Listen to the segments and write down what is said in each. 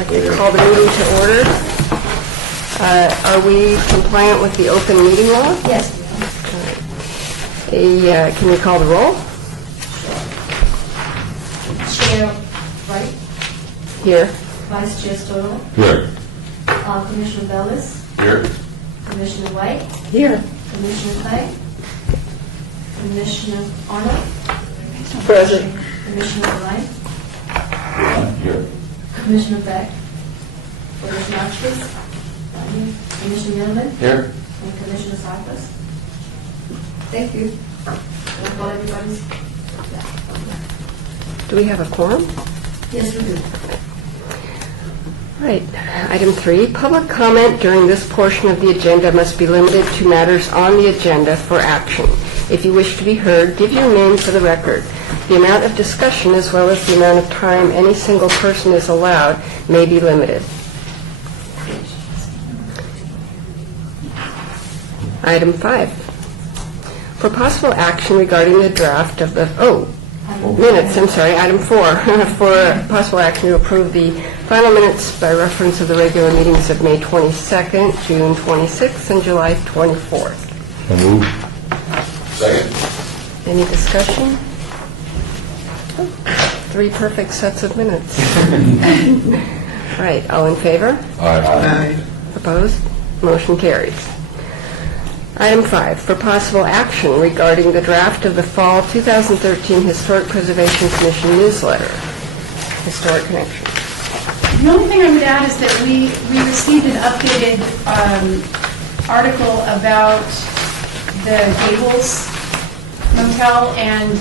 I'd like to call the meeting to order. Are we compliant with the open meeting law? Yes. Can you call the roll? Chair Wright, Here. Vice Chair Stoll, Here. Commissioner Bellis, Here. Commissioner White, Here. Commissioner Clay, Commissioner Arnold, Present. Commissioner Wright, Here. Commissioner Beck, Commissioner Oxford, Commissioner Middleman, Here. and Commissioner Cypress. Thank you. I'll call everybody's. Do we have a quorum? Yes, we do. Right. Item 3, public comment during this portion of the agenda must be limited to matters on the agenda for action. If you wish to be heard, give your name for the record. The amount of discussion as well as the amount of time any single person is allowed may be limited. Item 5, for possible action regarding the draft of the, minutes, I'm sorry, item 4, for possible action to approve the final minutes by reference to the regular meetings of May 22nd, June 26th, and July 24th. So moved. Second. Any discussion? 3 perfect sets of minutes. All right, all in favor? Aye. Opposed? Motion carries. Item 5, for possible action regarding the draft of the Fall 2013 Historic Preservation Commission newsletter, Historic Connection. The only thing I would add is that we received an updated article about the Gables Motel, and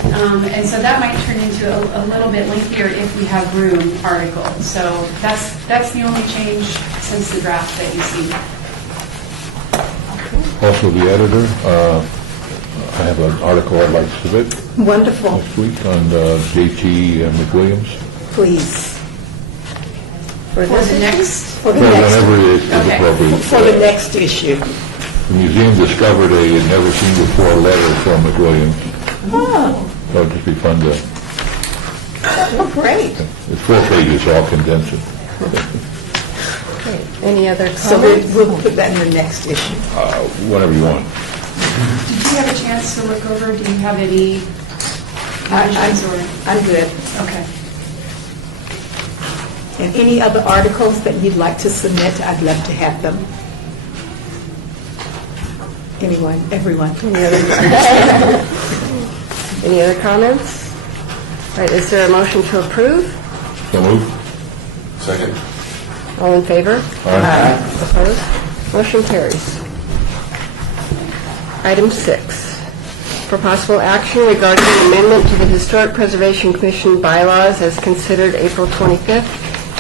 so that might turn into a little bit lengthier if we have room article. So that's the only change since the draft that you see. Also, the editor, I have an article I'd like to submit Wonderful. next week on J.T. McWilliams. Please. For For this the issue? next, For the Well, next, whenever it is Okay. appropriate. for the next issue. The museum discovered a never seen before letter from McWilliams. Oh, So it'd just be fun to, great. it's 4 pages, so I'll condense it. Okay. Any other So comments? we'll put that in the next issue. Whatever you want. did you have a chance to look over? Do you have any revisions or? I'm good. Okay. And any other articles that you'd like to submit, I'd love to have them. Anyone, everyone. Any other comments? All right, is there a motion to approve? So moved. Second. All in favor? Aye. Opposed? Motion carries. Item 6, for possible action regarding the amendment to the Historic Preservation Commission bylaws as considered April 25th,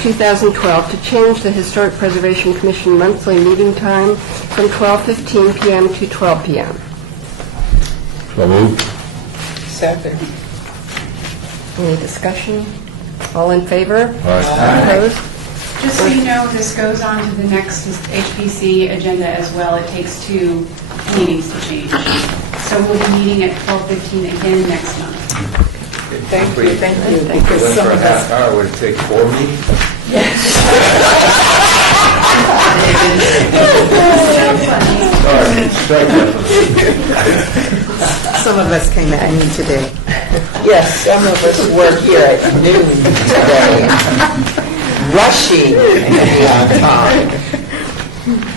2012, to change the Historic Preservation Commission monthly meeting time from 12:15 p.m. to 12 p.m. So moved. Second. Any discussion? All in favor? Aye. Opposed? Just so you know, this goes on to the next HPC agenda as well. It takes 2 meetings to change. So we'll be meeting at 12:15 again next month. Thank you, thank you. If Because it went some for a of half us, hour, would it take 4 meetings? Sorry, strike that from me. some of us came at noon today. Yes, some of us work here at noon today, rushing to be on time.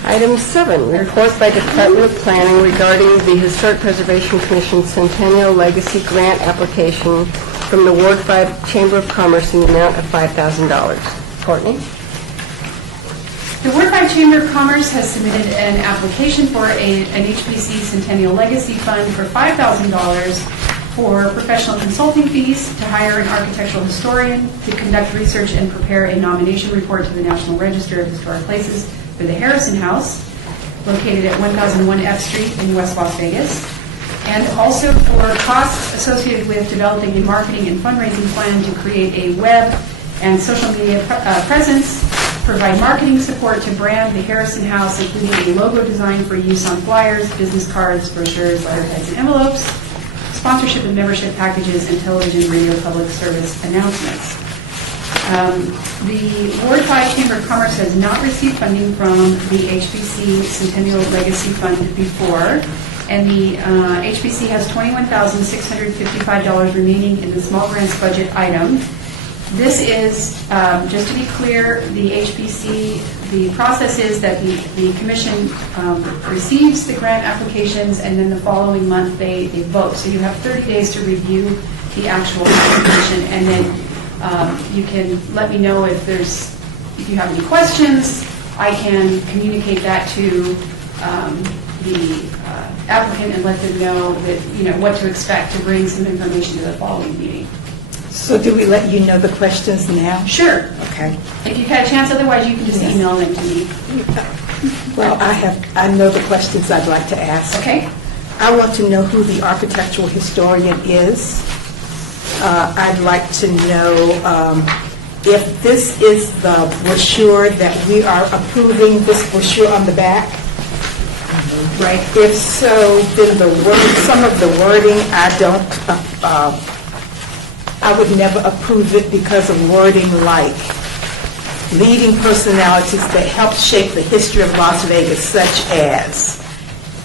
Item 7, report by Department of Planning regarding the Historic Preservation Commission Centennial Legacy Grant application from the Ward 5 Chamber of Commerce in the amount of $5,000. Courtney? The Ward 5 Chamber of Commerce has submitted an application for an HPC Centennial Legacy Fund for $5,000 for professional consulting fees, to hire an architectural historian, to conduct research and prepare a nomination report to the National Register of Historic Places for the Harrison House, located at 1001 F Street in West Las Vegas, and also for costs associated with developing a marketing and fundraising plan to create a web and social media presence, provide marketing support to brand the Harrison House, including a logo design for use on flyers, business cards, brochures, letterheads, and envelopes, sponsorship and membership packages, and television, radio, public service announcements. The Ward 5 Chamber of Commerce has not received funding from the HBC Centennial Legacy Fund before, and the HBC has $21,655 remaining in the small grants budget item. This is, just to be clear, the HBC, the process is that the commission receives the grant applications, and then the following month they vote. So you have 30 days to review the actual application, and then you can let me know if you have any questions. I can communicate that to the applicant and let them know that, what to expect to bring some information to the following meeting. So do we let you know the questions now? Sure. Okay. If you've had a chance, otherwise you can just email them to me. Well, I know the questions I'd like to ask. Okay? I want to know who the architectural historian is. I'd like to know if this is the brochure that we are approving, this brochure on the back. Right. If so, then some of the wording I would never approve it because of wording like leading personalities that helped shape the history of Las Vegas, such as,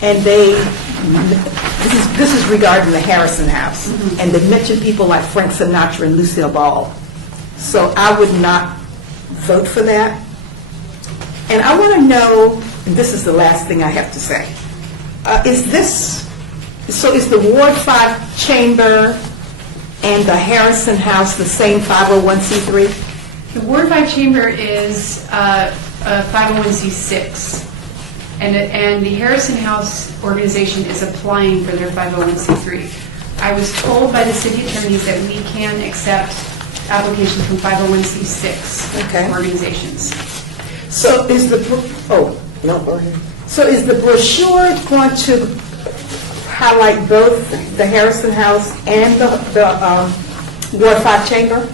and this is regarding the Harrison House, and they mention people like Frank Sinatra and Lucille Ball. So I would not vote for that. And I want to know, and this is the last thing I have to say, is the Ward 5 Chamber and the Harrison House the same 501c3? The Ward 5 Chamber is a 501c6, and the Harrison House organization is applying for their 501c3. I was told by the city attorneys that we can accept applications from 501c6 organizations. So is the brochure going to highlight both the Harrison House and the Ward 5 Chamber?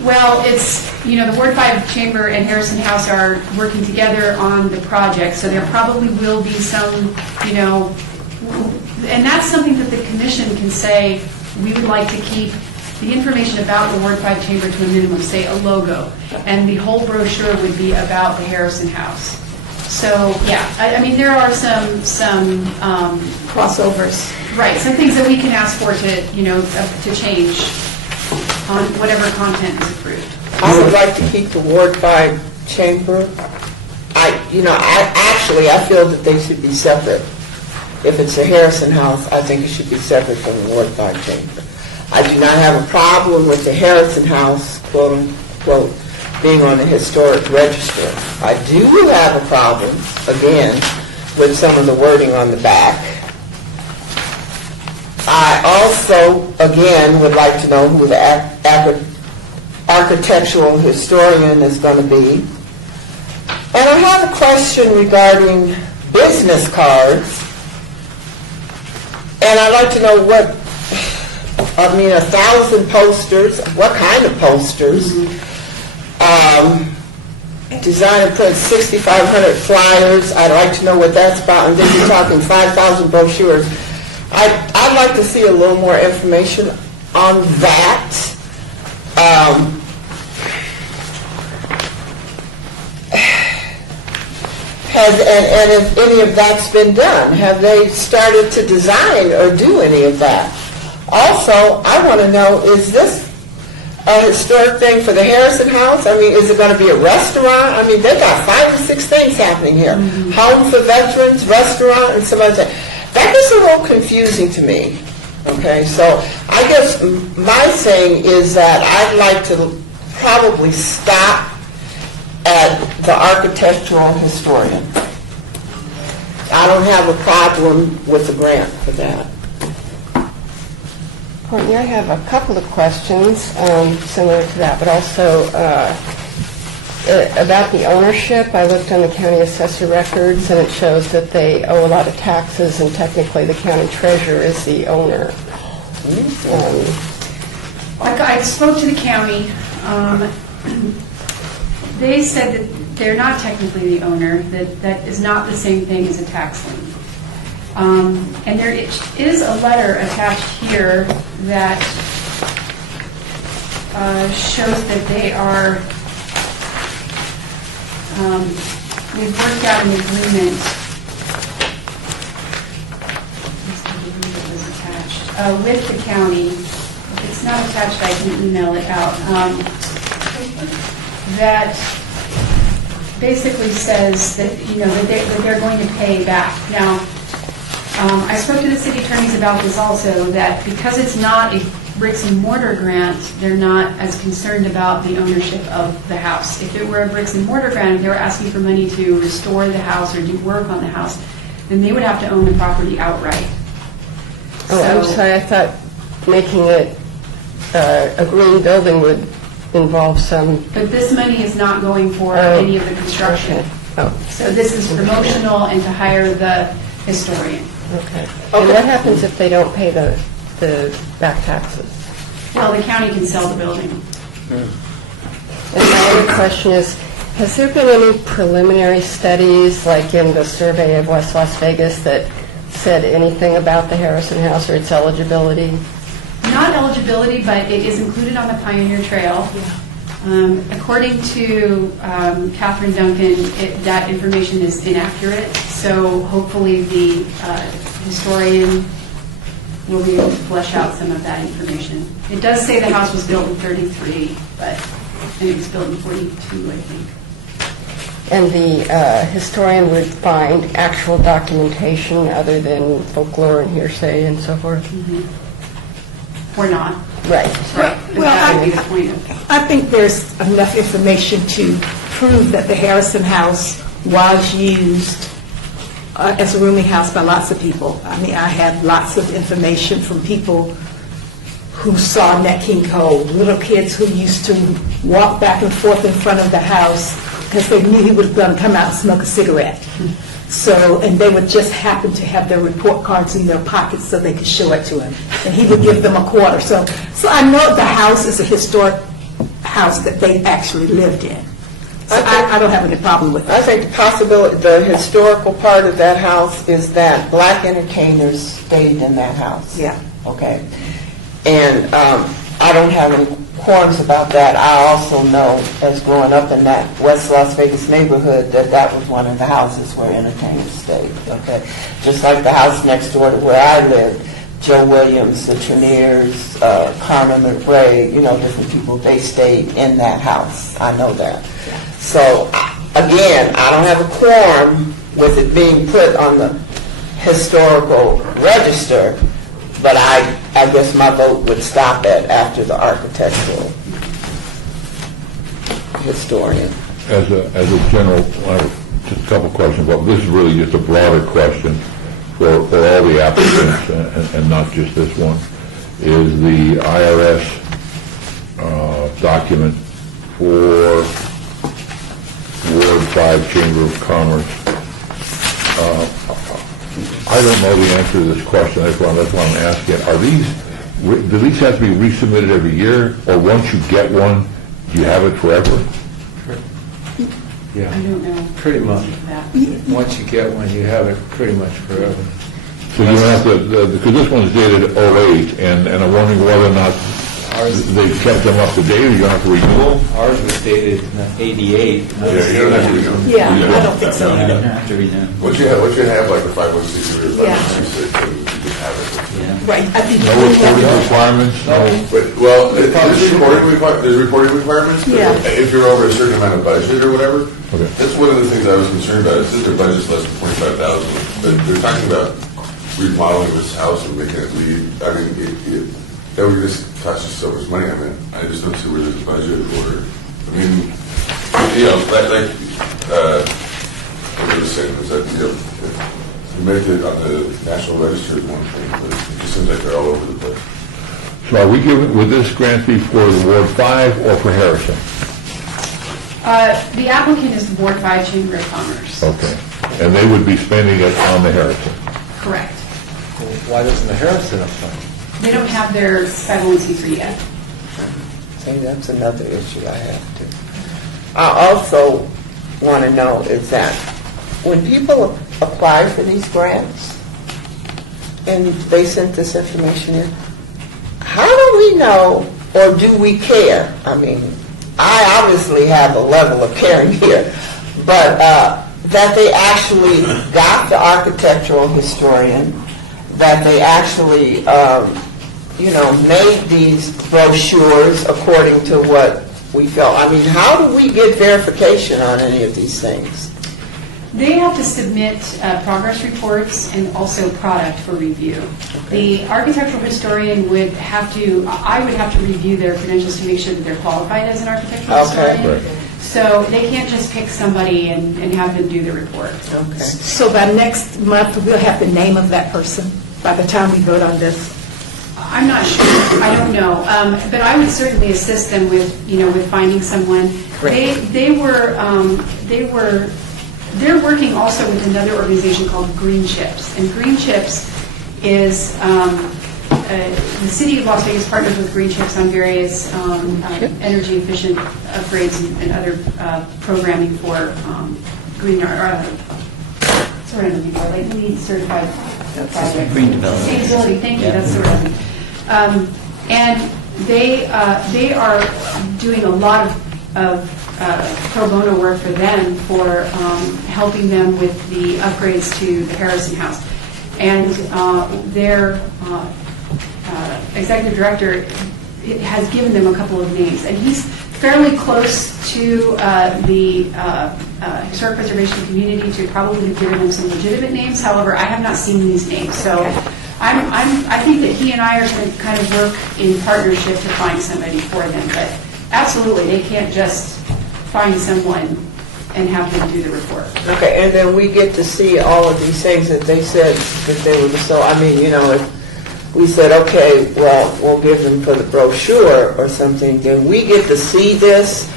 Well, it's, the Ward 5 Chamber and Harrison House are working together on the project, so there probably will be some, and that's something that the commission can say, we would like to keep the information about the Ward 5 Chamber to a minimum, say a logo, and the whole brochure would be about the Harrison House. So, yeah, I mean, there are some Crossovers. right, some things that we can ask for to change on whatever content is approved. I would like to keep the Ward 5 Chamber. I feel that they should be separate. If it's a Harrison House, I think it should be separate from the Ward 5 Chamber. I do not have a problem with the Harrison House, quote unquote, being on the historic register. I do have a problem, again, with some of the wording on the back. I also, again, would like to know who the architectural historian is going to be. And I have a question regarding business cards. And I'd like to know 1,000 posters, what kind of posters? Design and print 6,500 flyers. I'd like to know what that's about. And then you're talking 5,000 brochures. I'd like to see a little more information on that. And if any of that's been done, have they started to design or do any of that? Also, I want to know, is this a historic thing for the Harrison House? I mean, is it going to be a restaurant? I mean, they got 5 or 6 things happening here. Home for veterans, restaurant, and some other thing. That gets a little confusing to me. Okay, so I guess my thing is that I'd like to probably stop at the architectural historian. I don't have a problem with the grant for that. Courtney, I have a couple of questions similar to that, but also about the ownership. I looked on the county assessor records, and it shows that they owe a lot of taxes, and technically the county treasurer is the owner. I spoke to the county. They said that they're not technically the owner, that is not the same thing as a tax lien. And there is a letter attached here that shows that they are, we've worked out an agreement. I believe it was attached, with the county. If it's not attached, I can email it out. That basically says that, that they're going to pay back. Now, I spoke to the city attorneys about this also, that because it's not a bricks and mortar grant, they're not as concerned about the ownership of the house. If it were a bricks and mortar grant, if they were asking for money to restore the house or do work on the house, then they would have to own the property outright. Oh, I'm So- sorry, I thought making it a green building would involve some... But this money is not going for Oh, any of the construction. okay. Oh, So this is promotional and to hire the historian. okay. And what happens if they don't pay the back taxes? Well, the county can sell the building. And my other question is, has there been any preliminary studies, like in the survey of West Las Vegas, that said anything about the Harrison House or its eligibility? Not eligibility, but it is included on the Pioneer Trail. According to Catherine Duncan, that information is inaccurate, so hopefully the historian will be able to flesh out some of that information. It does say the house was built in 33, but and it was built in 42, I think. And the historian would find actual documentation other than folklore and hearsay and so forth? Or not. Right. Right. Well, That would be the point of. I think there's enough information to prove that the Harrison House was used as a rooming house by lots of people. I mean, I have lots of information from people who saw Nat King Cole, little kids who used to walk back and forth in front of the house because they knew he was going to come out and smoke a cigarette. So, and they would just happen to have their report cards in their pockets so they could show it to him. And he would give them a quarter. So I know the house is a historic house that they actually lived in. So I don't have any problem with I that. think the possibility, the historical part of that house is that black entertainers stayed in that house. Yeah. Okay. And I don't have any qualms about that. I also know, as growing up in that West Las Vegas neighborhood, that was one of the houses where entertainers stayed. Okay. Just like the house next door to where I lived, Joe Williams, the Treniers, Carmen McRae, different people, they stayed in that house. I know that. So, again, I don't have a quorum with it being put on the historical register, but I guess my vote would stop after the architectural historian. As a general, just a couple questions, but this is really just a broader question for all the applicants and not just this one, is the IRS document for Ward 5 Chamber of Commerce. I don't know the answer to this question, that's why I'm asking. Do these have to be resubmitted every year, or once you get one, do you have it forever? I don't know Pretty much. that. Once you get one, you have it pretty much forever. So you don't have to, because this one's dated 08, and I'm wondering whether or not they've kept them up to date, or you don't have to renew them? Ours was dated in 88. Yeah, you don't have to renew. Yeah, I don't think so. Once you have like the 516 or Yeah. 526, then you just have it. Right. I think No you reporting have- requirements? No? But, there's reporting requirements, but Yeah. if you're over a certain amount of budget or whatever, Okay. that's one of the things I was concerned about. It says their budget's less than 25,000, but they're talking about remodeling this house and making it lead. I mean, that would just cost us so much money. I mean, I just don't see where there's a budget or, what they were saying was that, to make it on the National Register is one thing, but it just seems like they're all over the place. So are we giving, would this grant be for the Ward 5 or for Harrison? The applicant is the Ward 5 Chamber of Commerce. Okay. And they would be spending it on the Harrison? Correct. Why doesn't the Harrison apply? They don't have their 501c3 yet. See, that's another issue I have too. I also want to know is that when people apply for these grants and they sent this information in, how do we know or do we care? I mean, I obviously have a level of caring here, but that they actually got the architectural historian, that they actually, made these brochures according to what we felt. I mean, how do we get verification on any of these things? They have to submit progress reports and also product for review. The architectural historian would have to, I would have to review their credentials to make sure that they're qualified as an architectural Okay. historian. Right. So they can't just pick somebody and have them do the report. Okay. So by next month, we'll have the name of that person by the time we vote on this? I'm not sure, I don't know, but I would certainly assist them with, with finding someone. They're working also with another organization called Green Chips, and Green Chips is, the city of Las Vegas partners with Green Chips on various energy efficient upgrades and other programming for green, sorry, like LEED certified projects. Green development. Sustainability, thank you, that's the word. And they are doing a lot of pro bono work for them for helping them with the upgrades to the Harrison House. And their executive director has given them a couple of names. And he's fairly close to the historic preservation community to probably have given them some legitimate names. However, I have not seen these names. So I think that he and I are going to kind of work in partnership to find somebody for them. But absolutely, they can't just find someone and have them do the report. Okay, and then we get to see all of these things that they said that they were, so, I mean, if we said, okay, well, we'll give them for the brochure or something, then we get to see this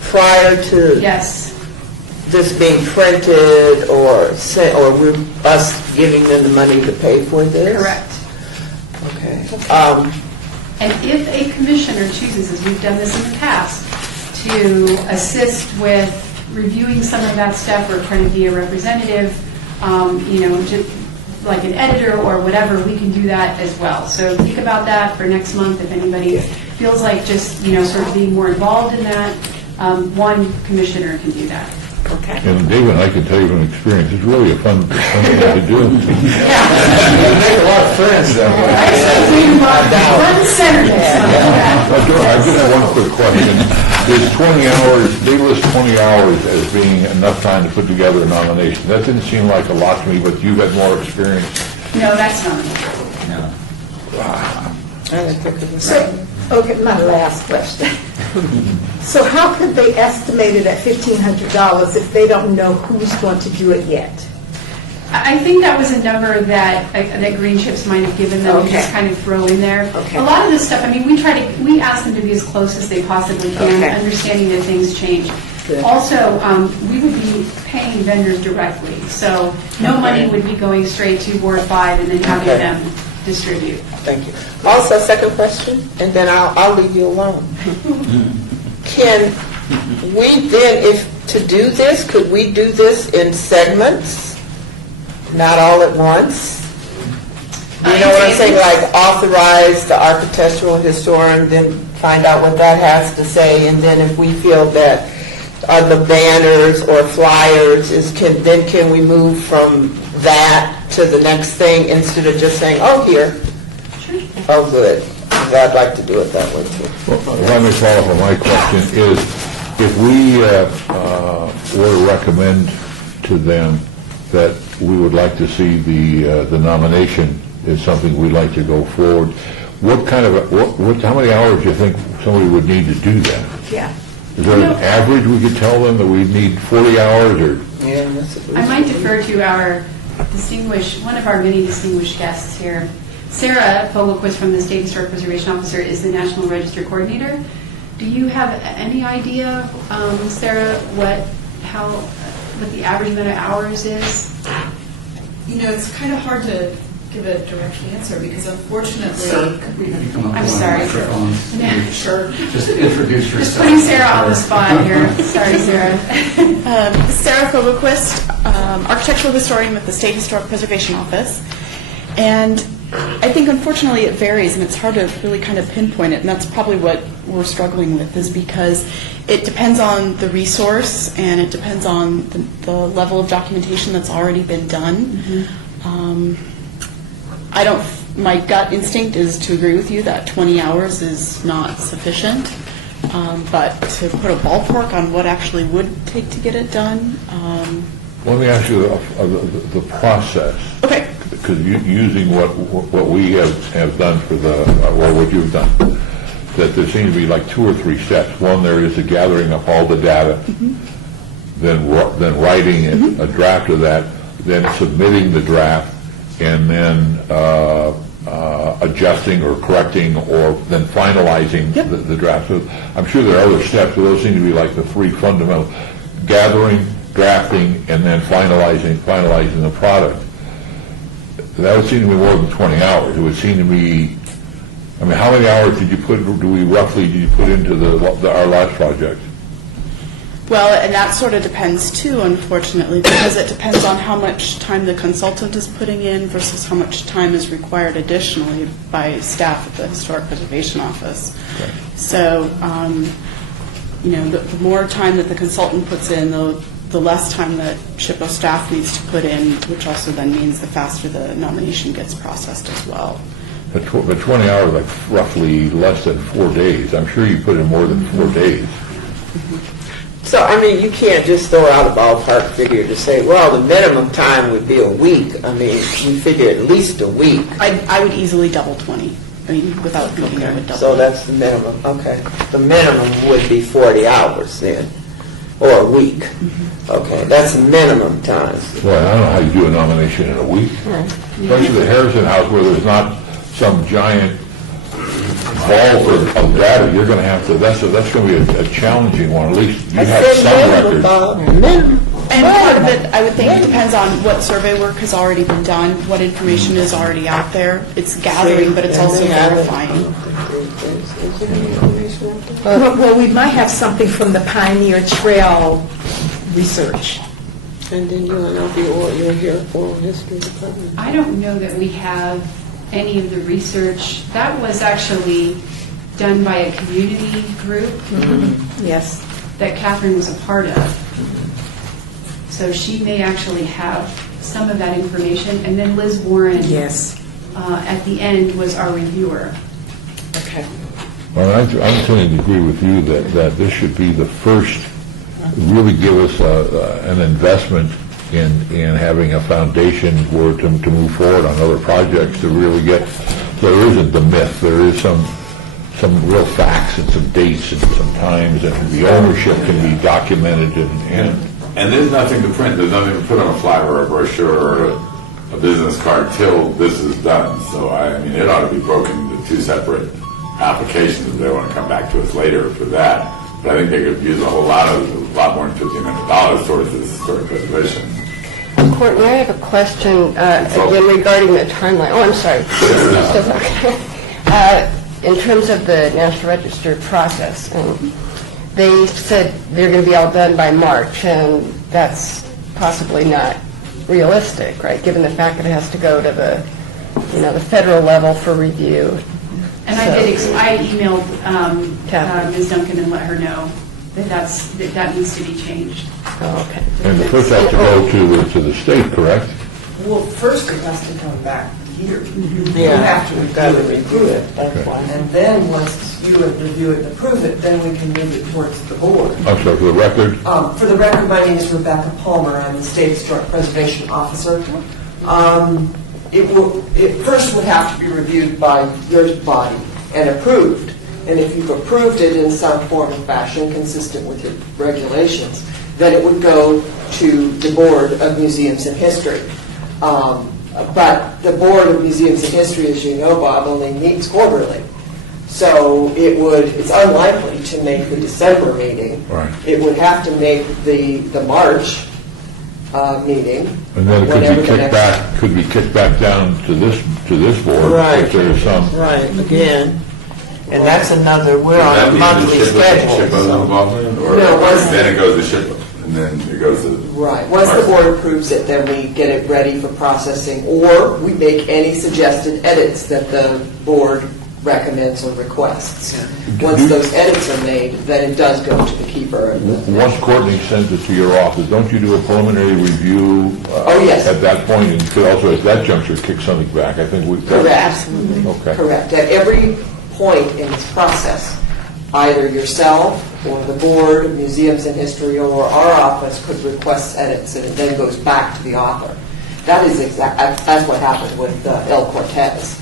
prior to Yes. this being printed or we're us giving them the money to pay for this? Correct. Okay. And if a commissioner chooses, as we've done this in the past, to assist with reviewing some of that stuff or trying to be a representative, like an editor or whatever, we can do that as well. So think about that for next month if anybody feels like just, sort of being more involved in that. One commissioner can do that. Okay. And David, I can tell you from experience, it's really a fun thing to do. You make a lot of friends that way. One Saturday. I just have one quick question. Is 20 hours, they list 20 hours as being enough time to put together a nomination. That didn't seem like a lot to me, but you've had more experience. No, that's not. No. I didn't think of it. So, okay, my last question. So how could they estimate it at $1,500 if they don't know who's going to do it yet? I think that was a number that Green Chips might have given them to Okay. just kind of throw in there. Okay. A lot of this stuff, I mean, we ask them to be as close as they possibly can, Okay. understanding that things change. Good. Also, we would be paying vendors directly, so no money would be going straight to Ward 5 and then having Okay. them distribute. Thank you. Also, second question, and then I'll leave you alone. Can we then, if to do this, could we do this in segments, not all at once? You know what I'm saying, like authorize the architectural historian, then find out what that has to say, and then if we feel that the banners or flyers then can we move from that to the next thing instead of just saying, oh, here. Oh, good. I'd like to do it that way too. Well, if I may follow up on my question, is if we were to recommend to them that we would like to see the nomination is something we'd like to go forward, what kind of, how many hours do you think somebody would need to do that? Yeah. Is there an average we could tell them that we need 40 hours or? Yeah, that's a I might defer to our one of our many distinguished guests here. Sarah Fogelquist from the State Historic Preservation Officer is the National Register Coordinator. Do you have any idea, Sarah, what the average amount of hours is? It's kind of hard to give a direct answer because unfortunately... I'm sorry. Yeah, sure. Just introduce yourself. Just putting Sarah on the spot here. Sorry, Sarah. Sarah Fogelquist, architectural historian with the State Historic Preservation Office. And I think unfortunately it varies, and it's hard to really kind of pinpoint it, and that's probably what we're struggling with, is because it depends on the resource, and it depends on the level of documentation that's already been done. My gut instinct is to agree with you that 20 hours is not sufficient, but to put a ballpark on what actually would take to get it done. Let me ask you the process. Okay. Because using what we have done for or what you've done, that there seems to be like 2 or 3 steps. One, there is the gathering of all the data, then writing a draft of that, then submitting the draft, and then adjusting or correcting or then finalizing the draft. So I'm sure there are other steps, but those seem to be like the 3 fundamental: gathering, drafting, and then finalizing the product. That would seem to be more than 20 hours. It would seem to me, I mean, how many hours did you put into our last project? Well, and that sort of depends too, unfortunately, because it depends on how much time the consultant is putting in versus how much time is required additionally by staff at the Historic Preservation Office. Okay. So, the more time that the consultant puts in, the less time that SHPO staff needs to put in, which also then means the faster the nomination gets processed as well. But 20 hours, like roughly less than 4 days. I'm sure you put in more than 4 days. So, I mean, you can't just throw out a ballpark figure to say, well, the minimum time would be a week. I mean, you figure at least a week. I would easily double 20. I mean, without looking, I would double. So that's the minimum, okay. The minimum would be 40 hours then, or a week. Okay, that's minimum time. Well, I don't know how you do a nomination in a week. Especially the Harrison House, where there's not some giant vault of data. You're going to have to, that's going to be a challenging one. At least you have some records. Minimum. And part of it, I would think, depends on what survey work has already been done, what information is already out there. It's gathering, but it's also verifying. Well, we might have something from the Pioneer Trail research. And then you're here for history department. I don't know that we have any of the research. That was actually done by a community group Yes. that Catherine was a part of. So she may actually have some of that information. And then Liz Warren, Yes. at the end, was our reviewer. Okay. Well, I'm tending to agree with you that this should be the first, really give us an investment in having a foundation where to move forward on other projects to really get, there isn't the myth, there is some real facts and some dates and some times, and the ownership can be documented And there's nothing to print, there's nothing to put on a flyer or a brochure or a business card till this is done. So, I mean, it ought to be broken into 2 separate applications if they want to come back to us later for that. But I think they could use a lot more than $1,500 towards this historic preservation. Courtney, I have a question again regarding the timeline. Oh, I'm sorry. In terms of the National Register process, and they said they're going to be all done by March, and that's possibly not realistic, right? Given the fact that it has to go to the federal level for review. And I emailed Ms. Duncan and let her know that needs to be changed. Oh, okay. and the first has to go to the state, correct? Well, first it has to come back here. You Yeah, have to we've got to review review it. it, that's why. And then, once you review it and approve it, then we can move it towards the board. I'm sorry, for the record, For the record, my name is Rebecca Palmer. I'm the State Historic Preservation Officer. It first would have to be reviewed by your body and approved. And if you've approved it in some form and fashion consistent with your regulations, then it would go to the Board of Museums and History. But the Board of Museums and History, as you know, Bob, only meets quarterly. So it's unlikely to make the December meeting. Right. It would have to make the March meeting. and then it whenever the could be kicked back down to this board. Right. If there's some, Right, again. And that's another, we're on a monthly schedule. SHPO so- involvement, or No, once- then it goes to SHPO? and then it goes to. Right. Once the board approves it, then we get it ready for processing, or we make any suggested edits that the board recommends or requests. Once those edits are made, then it does go to the keeper. Once Courtney sends it to your office, don't you do a preliminary review? Oh, yes. At that point, and you could also, at that juncture, kick something back. I think we. Correct. Absolutely. Okay. Correct. At every point in this process, either yourself or the board, Museums and History, or our office could request edits, and it then goes back to the author. That is that's what happened with El Cortez.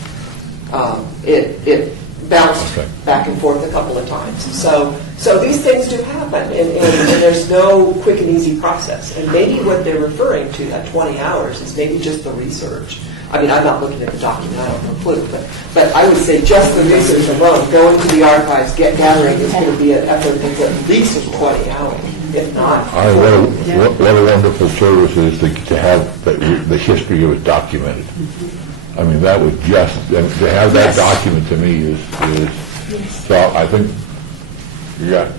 It bounced back and forth a couple of times. So these things do happen, and there's no quick and easy process. And maybe what they're referring to at 20 hours is maybe just the research. I mean, I'm not looking at the document, I don't have a clue, but I would say just the research alone, going to the archives, gathering is going to be an effort that's at least 20 hours, if not. What a wonderful service it is to have the history of it documented. I mean, that would just, to have that document to me is so I think, yeah.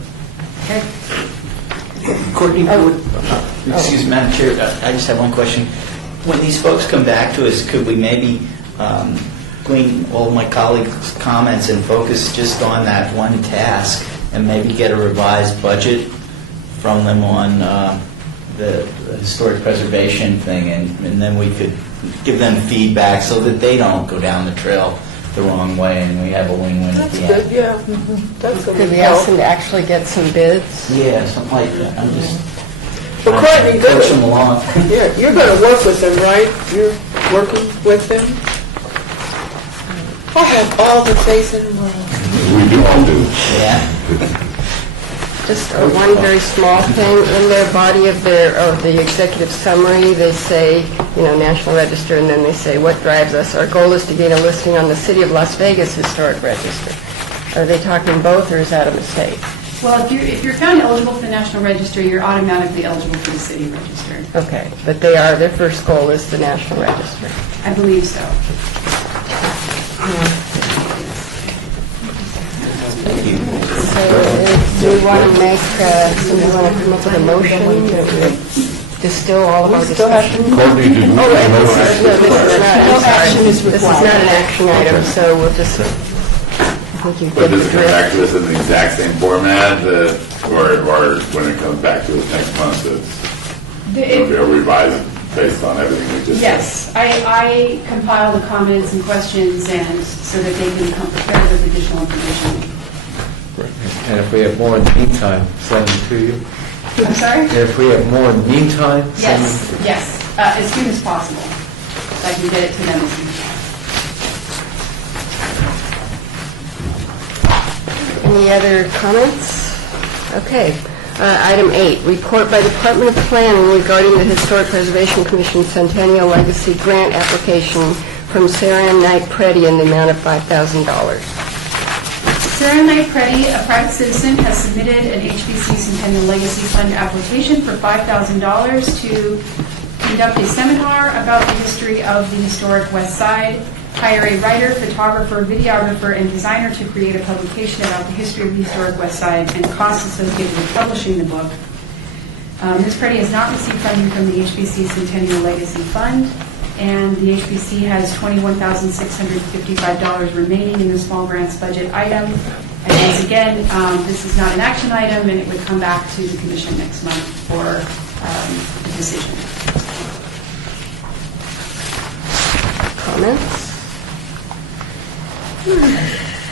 Courtney, excuse me, Madam Chair, I just have one question. When these folks come back to us, could we maybe glean all of my colleagues' comments and focus just on that one task and maybe get a revised budget from them on the historic preservation thing, and then we could give them feedback so that they don't go down the trail the wrong way and we have a win-win at the end. That's good, yeah. That's good. Could we ask them to actually get some bids? Yeah, something like that. I'm just But Courtney, coach them along. you're going to work with them, right? You're working with them? I have all the faith in the world. We do all do. Yeah. Just one very small thing, in their body of the executive summary, they say, National Register, and then they say, what drives us? Our goal is to gain a listing on the City of Las Vegas Historic Register. Are they talking both, or is that a mistake? Well, if you're found eligible for the National Register, you're automatically eligible for the City Register. Okay, but their first goal is the National Register. I believe so. So, do we want to come up with a motion that would distill all of our discussion? Courtney, did we? No, action is required. This is not an action item, so we'll just, I think you But get the does it come back drift. to us in the exact same format, or when it comes back to us next month, it'll be revised based on everything we just said? Yes, I compile the comments and questions and so that they can come prepared with additional information. And if we have more in the meantime, send them to you. I'm sorry? And if we have more in the meantime, send them. Yes, as soon as possible. So I can get it to them as soon as possible. Any other comments? Okay. Item 8, report by Department of Planning regarding the Historic Preservation Commission Centennial Legacy Grant application from Sarah Ann Knight Preddy in the amount of $5,000. Sarah Knight Preddy, a private citizen, has submitted an HBC Centennial Legacy Fund application for $5,000 to conduct a seminar about the history of the historic West Side, hire a writer, photographer, videographer, and designer to create a publication about the history of the historic West Side and costs associated with publishing the book. Ms. Preddy has not received funding from the HBC Centennial Legacy Fund, and the HBC has $21,655 remaining in the small grants budget item. And once again, this is not an action item, and it would come back to the commission next month for a decision. Comments?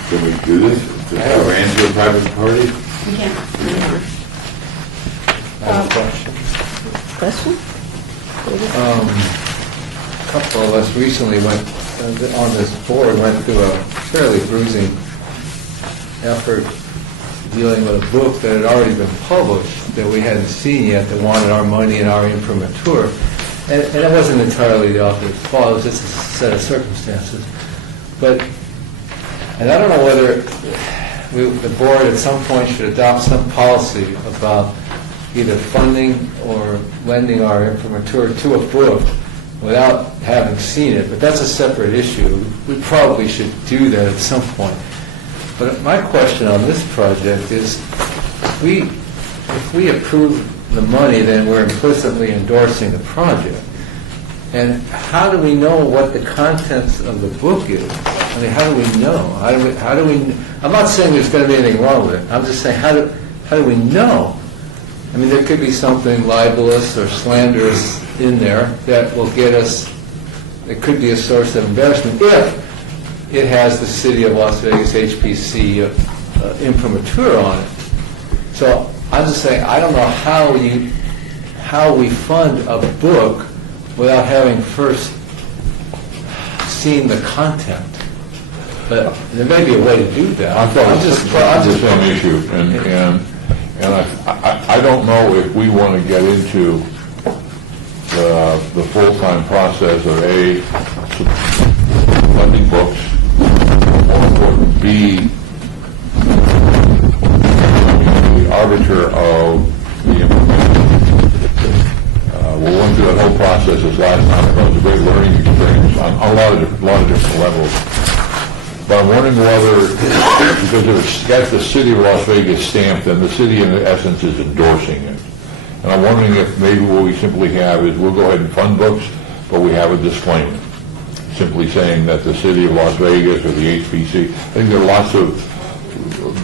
Can we do this? To arrange to a private party? We can. I have a question. Question? A couple of us recently went, on this board, went through a fairly bruising effort dealing with a book that had already been published that we hadn't seen yet, that wanted our money and our imprimatur. And it wasn't entirely the author's fault, it was just a set of circumstances. But, and I don't know whether the board at some point should adopt some policy about either funding or lending our imprimatur to a book without having seen it, but that's a separate issue. We probably should do that at some point. But my question on this project is, if we approve the money, then we're implicitly endorsing the project. And how do we know what the contents of the book is? I mean, how do we know? How do we? I'm not saying there's going to be anything wrong with it. I'm just saying, how do we know? I mean, there could be something libelous or slanderous in there that will get us. It could be a source of embarrassment if it has the City of Las Vegas HPC imprimatur on it. So I'm just saying, I don't know how we fund a book without having first seen the content. But there may be a way to do that. I thought it's the same issue, and I don't know if we want to get into the full-time process of A, funding books, or B, the arbiter of the information. We went through that whole process this last time. It was a great learning experience on a lot of different levels. But I'm wondering whether, because it's got the City of Las Vegas stamped, and the city in essence is endorsing it. And I'm wondering if maybe what we simply have is we'll go ahead and fund books, but we have a disclaimer, simply saying that the City of Las Vegas or the HPC, I think there are lots of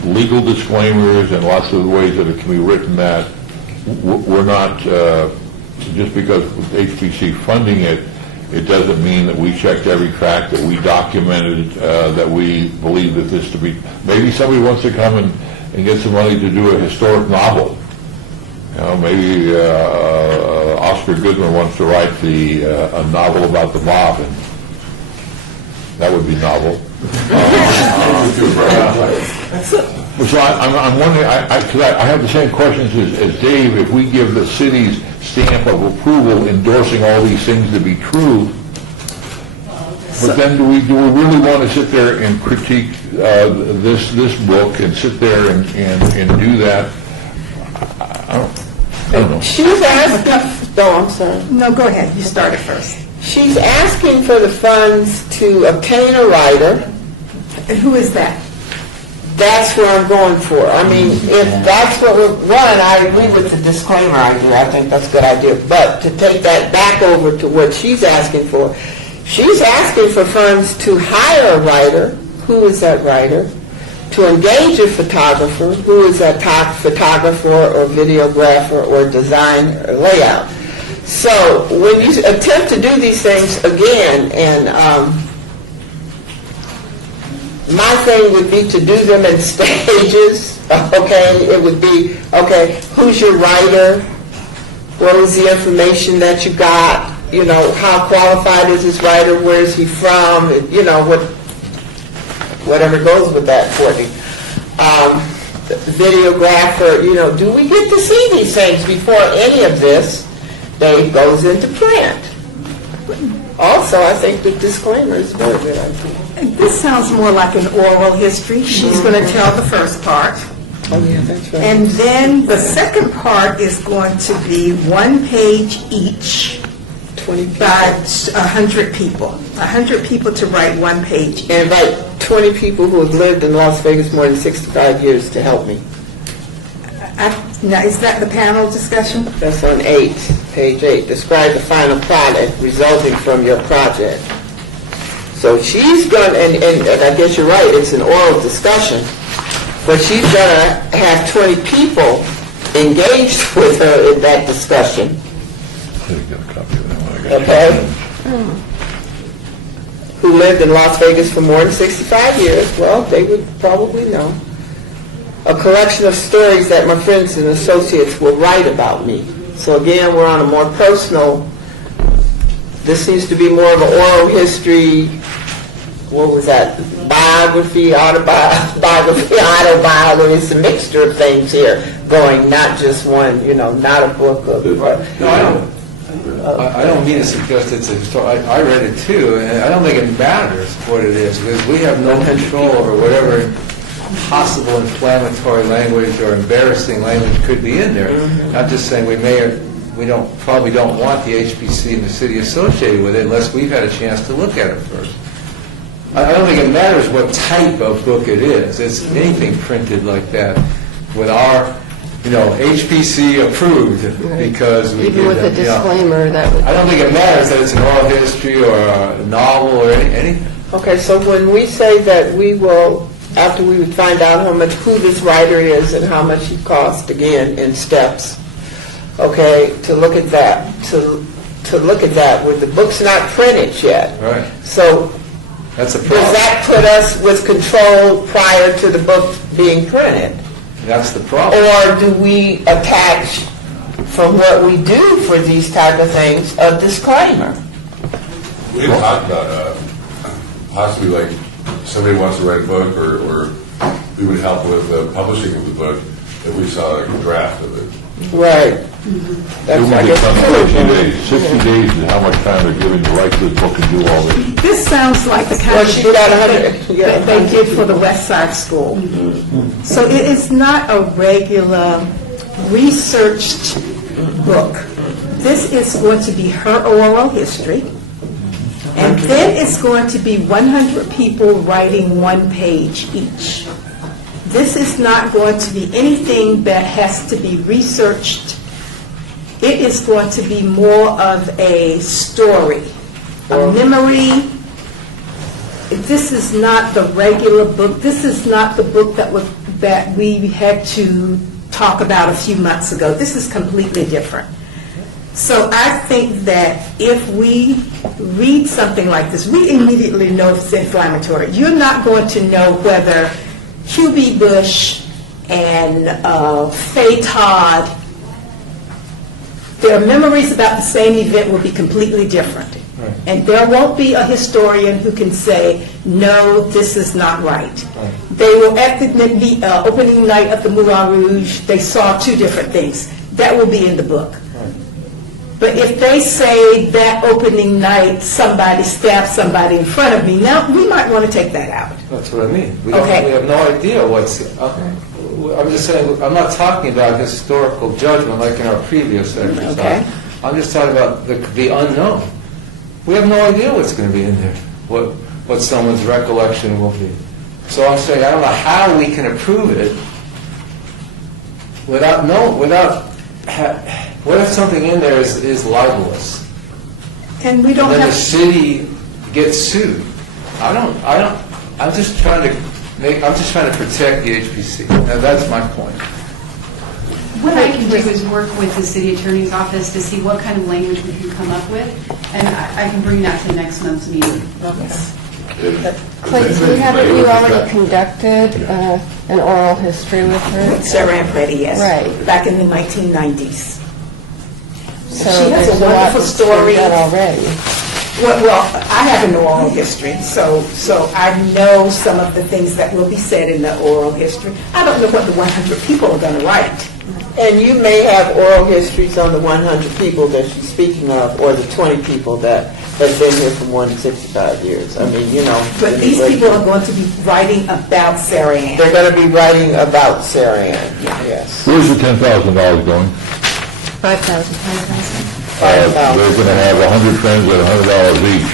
legal disclaimers and lots of ways that it can be written that we're not, just because HPC funding it, it doesn't mean that we checked every fact, that we documented, that we believe that this to be. Maybe somebody wants to come and get some money to do a historic novel. You know, maybe Oscar Goodman wants to write a novel about the mob, and that would be novel. So I'm wondering, because I have the same questions as Dave. If we give the city's stamp of approval endorsing all these things to be true, but then do we really want to sit there and critique this book and sit there and do that? I don't know. She's asking, I'm sorry. No, go ahead. You started first. She's asking for the funds to obtain a writer. And who is that? That's what I'm going for. I mean, if that's what I agree with the disclaimer idea. I think that's a good idea. But to take that back over to what she's asking for, she's asking for funds to hire a writer. Who is that writer? To engage a photographer. Who is that photographer or videographer or design or layout? So when you attempt to do these things again, and my thing would be to do them in stages, okay? It would be, okay, who's your writer? What was the information that you got? You know, how qualified is this writer? Where is he from? You know, whatever goes with that for me. Videographer, you know, do we get to see these things before any of this goes into print? Also, I think the disclaimer is very good idea. This sounds more like an oral history. She's going to tell the first part. Oh, yeah, that's right. And then the second part is going to be one page each 20 by 100 people. 100 people to write one page. And invite 20 people who have lived in Las Vegas more than 65 years to help me. Now, is that the panel discussion? That's on 8, page 8. Describe the final product resulting from your project. So she's going to, and I guess you're right, it's an oral discussion, but she's going to have 20 people engaged with her in that discussion. I didn't get a copy of that one. I got Okay? Who lived in Las Vegas for more than 65 years. Well, they would probably know. A collection of stories that my friends and associates will write about me. So again, we're on a more personal, this seems to be more of an oral history, what was that, biography, autobiography, it's a mixture of things here going, not just one, you know, not a book of... No, I don't mean to suggest it's a story. I read it too, and I don't think it matters what it is, because we have no control over whatever possible inflammatory language or embarrassing language could be in there. I'm just saying we probably don't want the HPC and the city associated with it unless we've had a chance to look at it first. I don't think it matters what type of book it is. It's anything printed like that with our HPC approved because we Even with a did that, disclaimer, that would... I don't think it matters that it's an oral history or a novel or anything. Okay, so when we say that we will, after we would find out who this writer is and how much he cost, again, in steps, okay, to look at that, to look at that, when the book's not printed yet. Right. So That's a does problem. that put us with control prior to the book being printed? That's the problem. Or do we attach, from what we do for these type of things, a disclaimer? We had talked about possibly like somebody wants to write a book, or we would help with the publishing of the book if we saw like a draft of it. Right. It That's, will I get guess, done in 60 days. 60 days is how much time they're giving to write this book and do all this. This sounds like the kind Well, of she book got that they did for the West Side School. So it is not a regular researched book. This is going to be her oral history, and then it's going to be 100 people writing one page each. This is not going to be anything that has to be researched. It is going to be more of a story, a memory. This is not the regular book. This is not the book that we had to talk about a few months ago. This is completely different. So I think that if we read something like this, we immediately know it's inflammatory. You're not going to know whether Q.B. Bush and Faye Todd, their memories about the same event will be completely different. Right. And there won't be a historian who can say, no, this is not right. Right. They will, at the opening night of the Moulin Rouge, they saw two different things. That will be in the book. Right. But if they say that opening night somebody stabbed somebody in front of me, now we might want to take that out. That's what I mean. We Okay. have no idea what's... I'm just saying, I'm not talking about historical judgment like in our previous exercise. Okay. I'm just talking about the unknown. We have no idea what's going to be in there, what someone's recollection will be. So I'm saying, I don't know how we can approve it what if something in there is libelous? And we don't And then the have, city gets sued. I'm just trying to protect the HPC. And that's my point. What I can do is work with the city attorney's office to see what kind of language we can come up with, and I can bring that to next month's meeting. Clay, haven't you already conducted an oral history with her? Sarah Ampretti, yes. Right. Back in the 1990s. So She has there's a lot wonderful that's story. been done already. Well, I have an oral history, so I know some of the things that will be said in the oral history. I don't know what the 100 people are going to write. And you may have oral histories on the 100 people that she's speaking of, or the 20 people that have been here for more than 65 years. I mean, But these people are going to be writing about Sarah Ann. They're going to be writing about Sarah Ann, yes. Where's the $10,000 going? 5,000. They're going to have 100 friends at $100 each.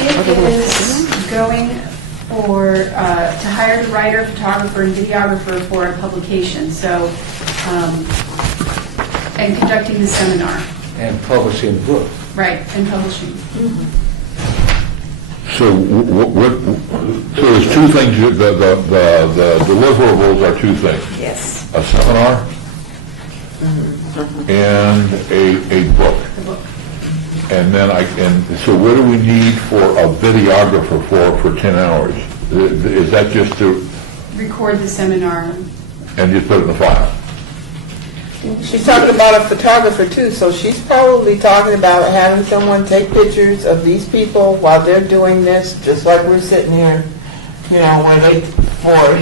It is going to hire the writer, photographer, and videographer for a publication, so, and conducting the seminar, And publishing the book. right, and publishing. So so there's two things, the deliverables are two things. Yes. A seminar and a book. And then so what do we need for a videographer for 10 hours? Is that just to, Record the seminar. and just put it in the file? She's talking about a photographer too, so she's probably talking about having someone take pictures of these people while they're doing this, just like we're sitting here, where they, for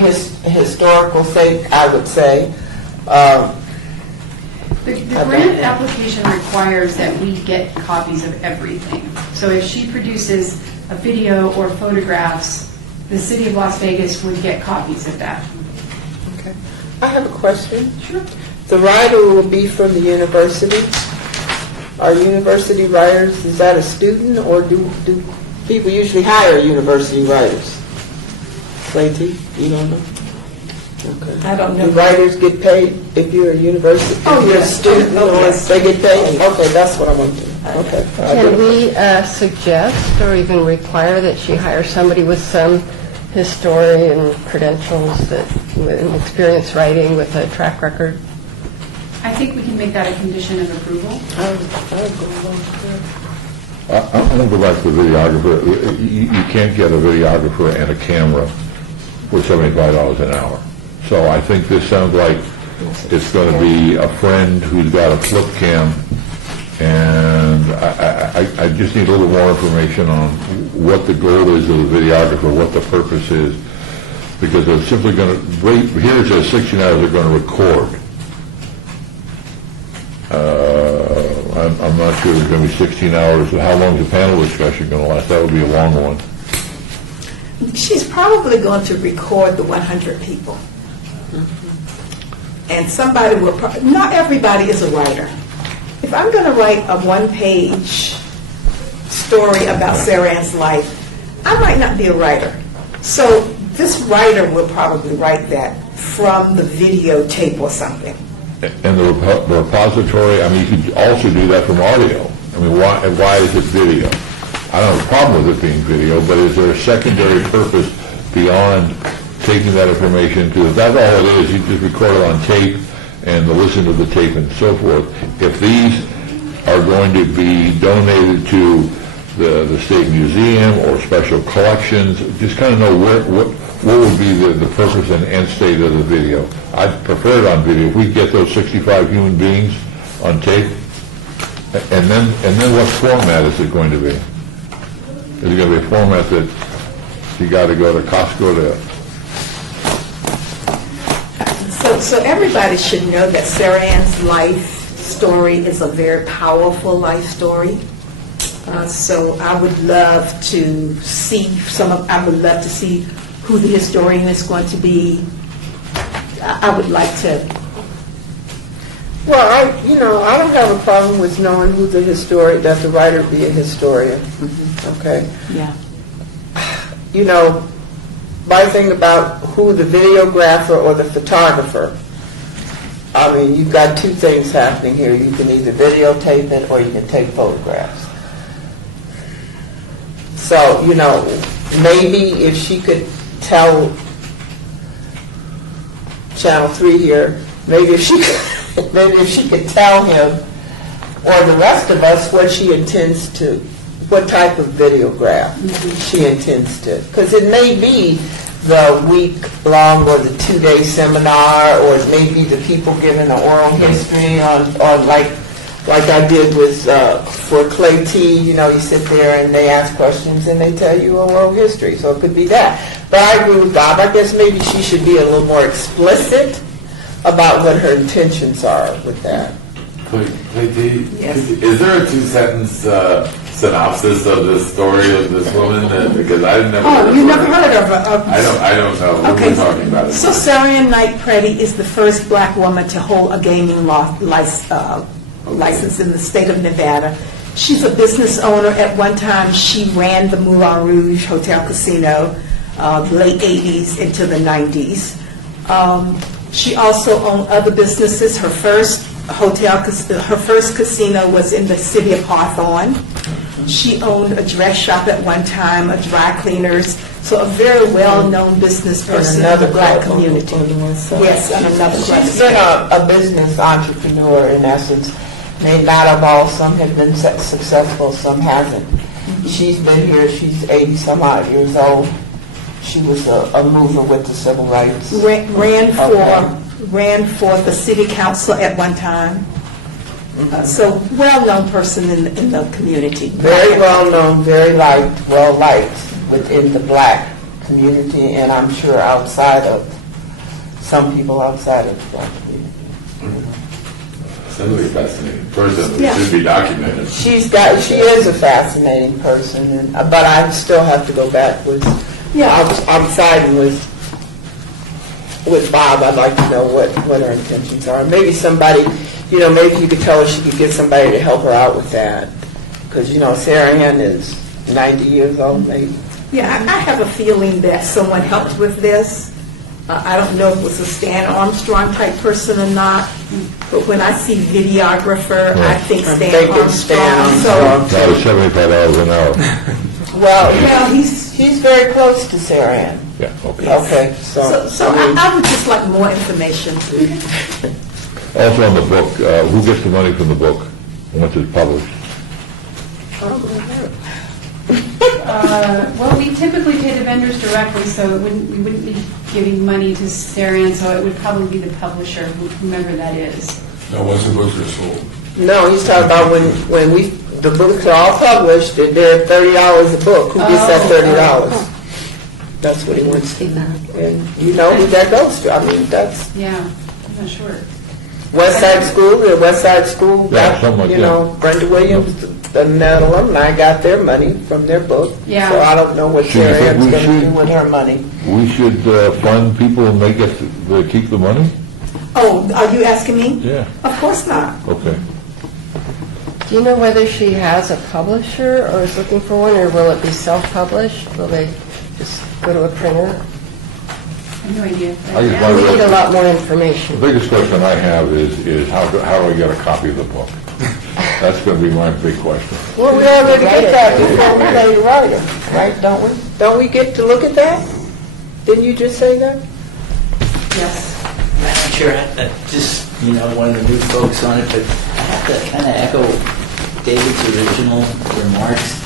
historical sake, I would say. The grant application requires that we get copies of everything. So if she produces a video or photographs, the city of Las Vegas would get copies of that. Okay. I have a question. Sure. The writer will be from the university. Are university writers, is that a student, or do people usually hire university writers? Clayton, you don't know? I don't Do know. writers get paid if you're a university? Oh, if you're a yes. student, Oh, yes. they get paid? Okay, that's what I want to know. Okay. Can we suggest or even require that she hire somebody with some historian credentials that, with experience writing with a track record? I think we can make that a condition of approval. I'm going to go back to the videographer. You can't get a videographer and a camera for $75 an hour. So I think this sounds like it's going to be a friend who's got a flip cam, and I just need a little more information on what the goal is of the videographer, what the purpose is, because they're simply going to, here it says 16 hours they're going to record. I'm not sure there's going to be 16 hours. How long is the panel discussion going to last? That would be a long one. She's probably going to record the 100 people. And somebody will, not everybody is a writer. If I'm going to write a one-page story about Sarah Ann's life, I might not be a writer. So this writer will probably write that from the videotape or something. And the repository, I mean, you could also do that from audio. I mean, why is it video? I don't have a problem with it being video, but is there a secondary purpose beyond taking that information to, if that's all it is, you just record it on tape and listen to the tape and so forth. If these are going to be donated to the State Museum or special collections, just kind of know what would be the purpose and end state of the video. I'd prefer it on video. If we get those 65 human beings on tape, and then what format is it going to be? Is it going to be a format that you got to go to Costco to? So everybody should know that Sarah Ann's life story is a very powerful life story. So I would love to see I would love to see who the historian is going to be. I would like to. Well, I don't have a problem with knowing who the historian, that the writer be a historian. Okay? Yeah. My thing about who the videographer or the photographer, I mean, you've got two things happening here. You can either videotape it or you can take photographs. So, maybe if she could tell Channel 3 here, maybe if she could tell him or the rest of us what type of videograph she intends to. Because it may be the week-long or the 2-day seminar, or it may be the people giving an oral history on like I did with for Clay T. You sit there and they ask questions and they tell you oral history. So it could be that. But I agree with Bob. I guess maybe she should be a little more explicit about what her intentions are with that. Clay T, Yes. is there a 2-sentence synopsis of the story of this woman? Because I've never. Oh, you never heard of her? I don't know. What Okay. we're talking about. So Sarah Ann Knight Preddy is the first black woman to hold a gaming license in the state of Nevada. She's a business owner. At one time, she ran the Moulin Rouge Hotel Casino, late 80s into the 90s. She also owned other businesses. Her first casino was in the city of Hawthorne. She owned a dress shop at one time, a dry cleaners, so a very well-known business person in the black community. Yes, and another She's club. been a business entrepreneur in essence. May not have all. Some have been successful, some hasn't. She's been here. She's 80-some-odd years old. She was a mover with the civil rights. Ran for the city council at one time. So well-known person in the community. Very well known, very liked, well liked within the black community, and I'm sure some people outside of the black community. Certainly a fascinating person. Yeah. It should be documented. She is a fascinating person, but I still have to go back with. I'm siding with Bob. I'd like to know what her intentions are. Maybe somebody, maybe you could tell her she could get somebody to help her out with that. Because, Sarah Ann is 90 years old, maybe. Yeah, I have a feeling that someone helped with this, I don't know if it was a Stan Armstrong type person or not, but when I see videographer, I think I'm Stan thinking Stan Armstrong. Armstrong. About $75 an hour. Well, yeah, he's very close to Sarah Ann. Yeah, okay. Okay, So I would just like more information. Also on the book, who gets the money from the book once it's published? Well, we typically pay the vendors directly, so we wouldn't be giving money to Saran, so it would probably be the publisher, whomever that is. Now, once the books are sold, No, he's talking about when the books are all published, and they're $30 a book. Who gets that $30? That's what he wants to know. And you know who that goes to. I mean, that's Yeah, I'm not sure. West Side School, the West Side School, Yeah, something like you know, Brenda Williams, the net alumni got their money from their book. Yeah. So I don't know what So you Sarah think Ann's we going to should- do with her money. We should fund people and they get to keep the money? Oh, are you asking me? Yeah. Of course not. Okay. Do you know whether she has a publisher or is looking for one, or will it be self-published? Will they just go to a printer? I have no idea. I just We wonder- need a lot more The information. biggest question I have is how do I get a copy of the book? That's going to be my big question. Well, we already get that before we pay the writer, right, don't we? Don't we get to look at that? Didn't you just say that? Yes. Madam Chair, I just, one of the new folks on it, but I have to kind of echo David's original remarks.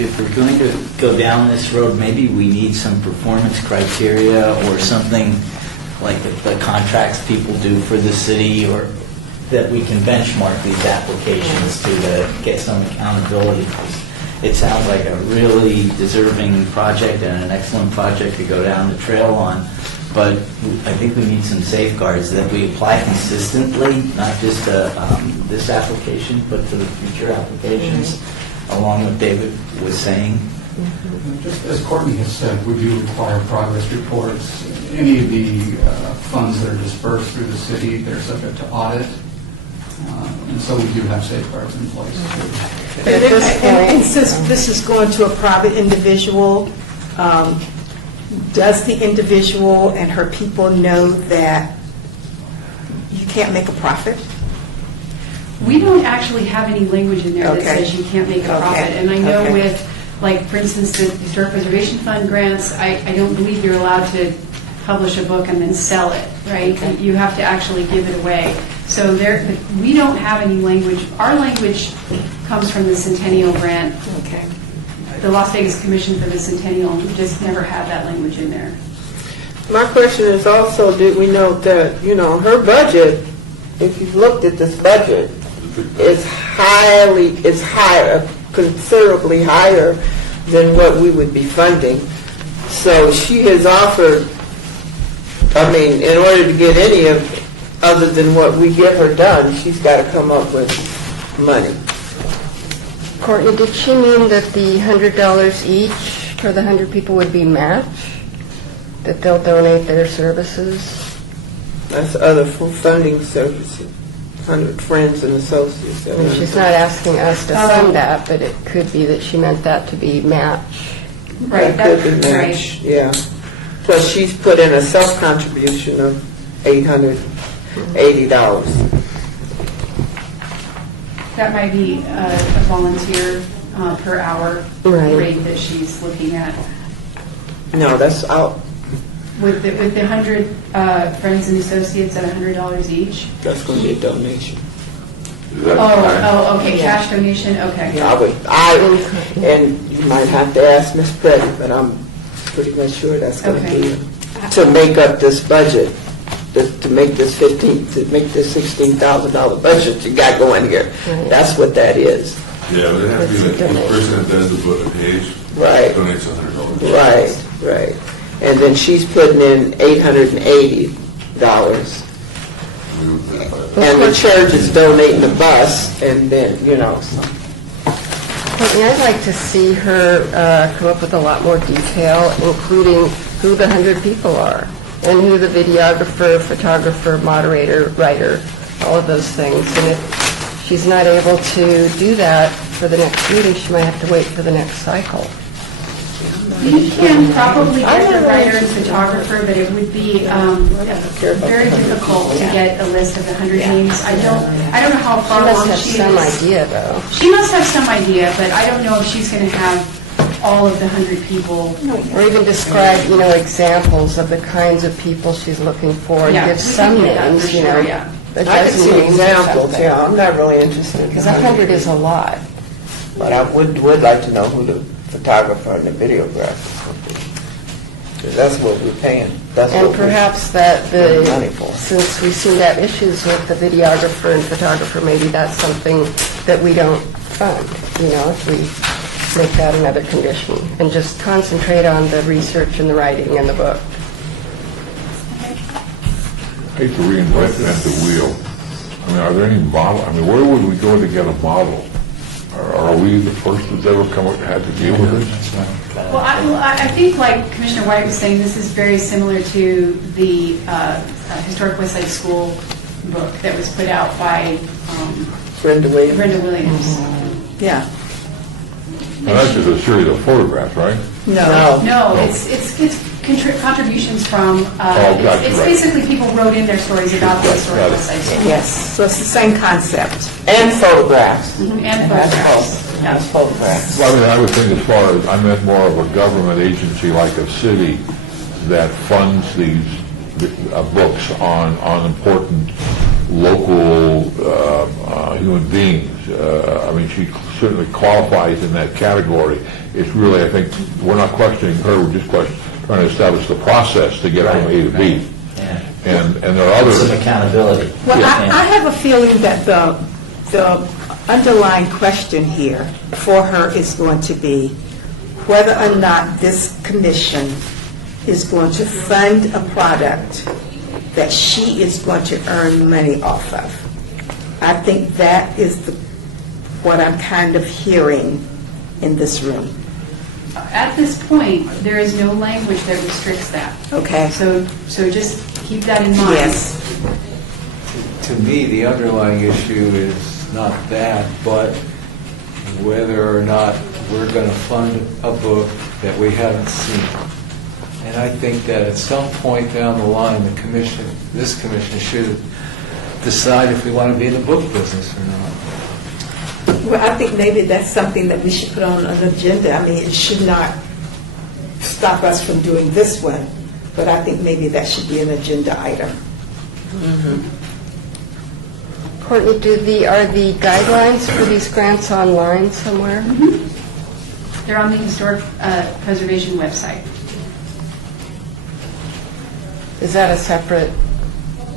If we're going to go down this road, maybe we need some performance criteria or something like the contracts people do for the city, or that we can benchmark these applications to get some accountability. It sounds like a really deserving project and an excellent project to go down the trail on, but I think we need some safeguards that we apply consistently, not just to this application, but to the future applications, along with David was saying. Just as Courtney has said, we do require progress reports. Any of the funds that are dispersed through the city, they're subject to audit. And so we do have safeguards in place. And since this is going to a private individual, does the individual and her people know that you can't make a profit? We don't actually have any language in there that Okay. says you can't make a Okay. profit. And I know Okay. with, like, for instance, the Historic Preservation Fund grants, I don't believe you're allowed to publish a book and then sell it, right? You have to actually give it away. So we don't have any language. Our language comes from the Centennial Grant. Okay. The Las Vegas Commission for the Centennial, we just never had that language in there. My question is also, did we know that, her budget, if you've looked at this budget, is higher, considerably higher than what we would be funding. So she has offered, in order to get any of, other than what we get her done, she's got to come up with money. Courtney, did she mean that the $100 each for the 100 people would be matched? That they'll donate their services? That's other funding services, 100 friends and associates. I mean, she's not asking us to fund that, but it could be that she meant that to be matched. Right, That could be that's right. matched, yeah. Plus, she's put in a self-contribution of $880. That might be a volunteer per hour Right. rate that she's looking at. No, that's out, With the 100 friends and associates at $100 each? that's going to be a donation. is that fine? Oh, okay, cash donation, okay. And you might have to ask Ms. Petty, but I'm pretty much sure that's going to Okay. be, to make up this budget, to make this $16,000 budget you got going here. Right. That's what that is. Yeah, but it has to be like the person that does the book, a page, Right. donates $100. Right. And then she's putting in $880. And the church is donating the bus, and then, Courtney, I'd like to see her come up with a lot more detail, including who the 100 people are, and who the videographer, photographer, moderator, writer, all of those things. And if she's not able to do that for the next meeting, she might have to wait for the next cycle. We can probably get the writer and photographer, but it would be very difficult to get a list of the 100 names. I don't know how She far must along have she is. some idea, though. She must have some idea, but I don't know if she's going to have all of the 100 people. Or even describe, examples of the kinds of people she's looking for, and Yeah, give we can some get that for names, sure, yeah. a I can dozen see names or examples, something. yeah, I'm not really interested in Because 100 is a lot. But I would like to know who the photographer and the videographer would be. 'Cause that's what we're paying. That's And what we're perhaps that money for. since we seem to have issues with the videographer and photographer, maybe that's something that we don't fund, if we make that another condition, and just concentrate on the research and the writing and the book. I hate to reinvent the wheel. I mean, are there any model, where would we go to get a model? Are we the first that's ever had to deal with this? Well, I think, like Commissioner White was saying, this is very similar to the Historic West Side School book that was put out by Brenda Williams. Brenda Williams. Yeah. Now, that's just a series of photographs, right? No. No, it's contributions from, gotcha, it's right. basically people wrote in their stories about the Historic Got it. West Side School. Yes, so it's the same concept. And photographs. And That's photographs. That's photographs. Well, I would think as far as, I meant more of a government agency like a city that funds these books on important local human beings. She certainly qualifies in that category. It's really, I think, we're not questioning her, we're just trying to establish the process to get from A to B. Yeah. And there are Some other, accountability. Well, Yeah. I have a feeling that the underlying question here for her is going to be whether or not this commission is going to fund a product that she is going to earn money off of. I think that is what I'm kind of hearing in this room. At this point, there is no language that restricts that. Okay? So just keep that in mind. Yes. To me, the underlying issue is not that, but whether or not we're going to fund a book that we haven't seen. And I think that at some point down the line, this commission should decide if we want to be in the book business or not. Well, I think maybe that's something that we should put on an agenda. It should not stop us from doing this one, but I think maybe that should be an agenda item. Courtney, are the guidelines for these grants online somewhere? They're on the Historic Preservation website. Is that a separate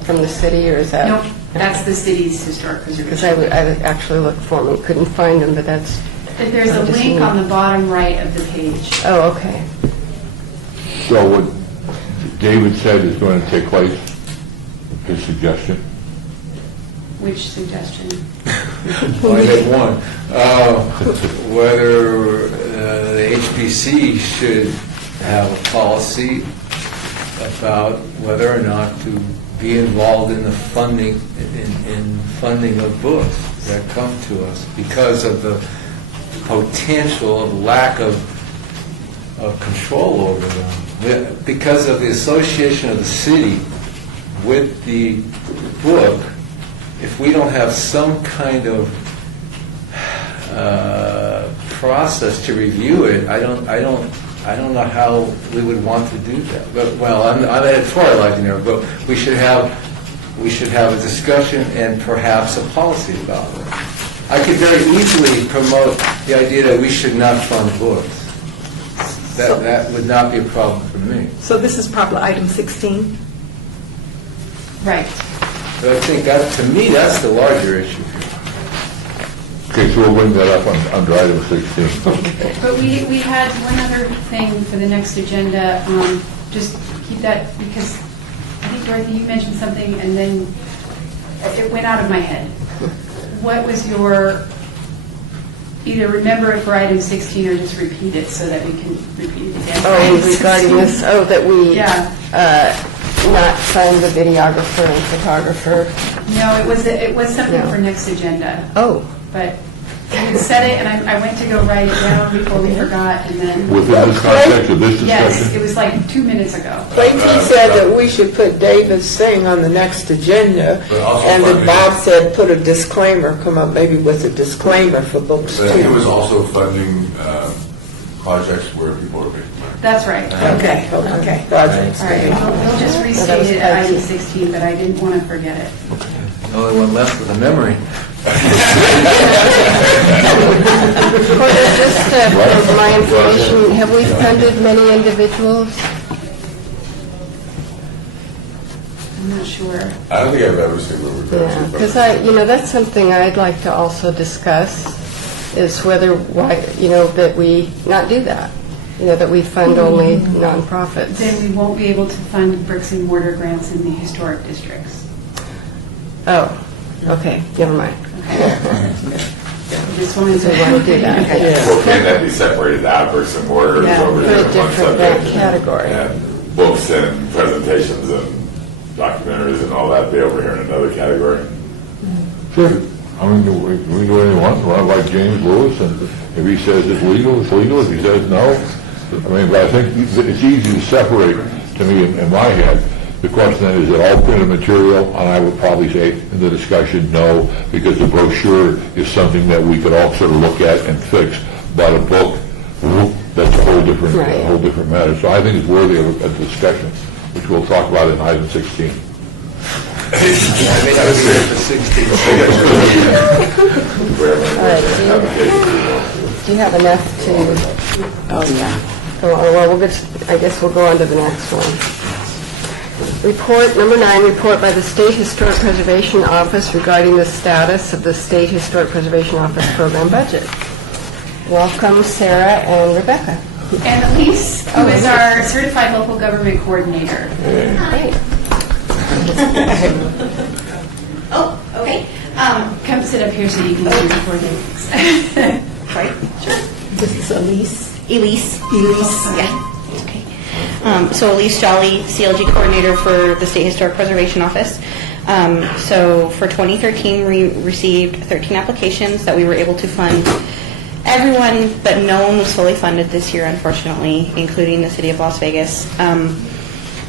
from the city, or is that? Nope, that's the city's Historic Because Preservation. I actually looked for them and couldn't find them, but that's... There's a just link need- on the bottom right of the page. Oh, okay. so what David said is going to take place, his suggestion? Which suggestion? Well, I had one. Whether the HPC should have a policy about whether or not to be involved in the funding, in funding of books that come to us because of the potential of lack of control over them. Because of the association of the city with the book, if we don't have some kind of process to review it, I don't know how we would want to do that. But I'm editorializing there, but we should have a discussion and perhaps a policy about it. I could very easily promote the idea that we should not fund books. That would not be a problem for me. So this is probably item 16? Right. But I think that, to me, that's the larger issue. Okay, so we'll bring that up under item 16. But we had one other thing for the next agenda. Just keep that, because I think, Dorothy, you mentioned something, and then it went out of my head. What was your, either remember it for item 16 or just repeat it so that we can repeat it again? Oh, regarding this, that we Yeah. not sign the videographer and photographer. No, it was something No. for next agenda, Oh, but You said it, and I went to go write it down before we forgot, and then, Within this context of this yes, it discussion? was like 2 minutes ago. Clayton said that we should put David's thing on the next agenda, But also and then funding. Bob said put a disclaimer, come up maybe with a disclaimer for books But I think it was too. also funding projects where people are making money. That's right. Okay, okay, projects. All right, we'll just restate it at item 16, but I didn't want to forget it. The only one left with a memory. Porter, just for my information, have we funded many individuals? I'm not sure. I don't think I've ever seen where we've Yeah, actually because funded. that's something I'd like to also discuss, is whether, why, that we not do that, that we fund only nonprofits. Then we won't be able to fund bricks and mortar grants in the historic districts. Oh, okay, never mind. Just wanted So we want to do that. Well, can that be separated out, bricks and mortar Yeah, over put here a in one different subject? category. And books and presentations and documentaries and all that be over here in another category? Sure. I mean, we do anything we want, like James Lewis, and if he says it's legal, it's legal. If he says no, I mean, but I think it's easy to separate, to me, in my head. The question then, is it all printed material? And I would probably say in the discussion, no, because the brochure is something that we could all sort of look at and fix. But a book, that's a whole different, Right. matter. So I think it's worthy of a discussion, which we'll talk about in item 16. I may not be here for 16. All right, do you have enough to, oh, yeah. Well, I guess we'll go on to the next one. Report number 9, report by the State Historic Preservation Office regarding the status of the State Historic Preservation Office program budget. Welcome, Sarah and Rebecca. And Elise, who is our certified local government coordinator. Great. Oh, okay. Come sit up here so you can see the coordinates. Right, sure. This is Elise. Elise. Yeah. Okay. So Elise Jolly, CLG coordinator for the State Historic Preservation Office. So for 2013, we received 13 applications that we were able to fund. Everyone, but no one was fully funded this year, unfortunately, including the City of Las Vegas,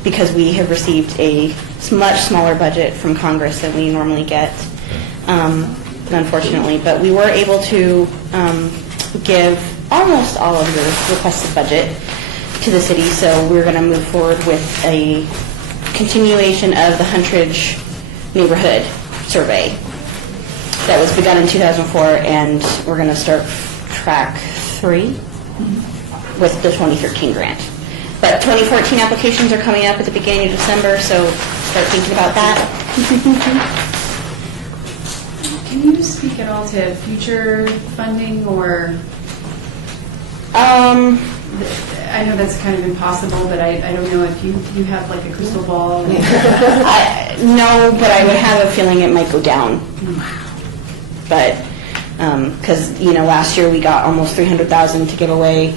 because we have received a much smaller budget from Congress than we normally get, unfortunately. But we were able to give almost all of your requested budget to the city, so we're going to move forward with a continuation of the Huntridge neighborhood survey that was begun in 2004, and we're going to start track 3 with the 2013 grant. But 2014 applications are coming up at the beginning of December, so start thinking about that. Can you speak at all to future funding, or, I know that's kind of impossible, but I don't know if you have like a crystal ball. No, but I would have a feeling it might go down. But, because, last year we got almost $300,000 to give away,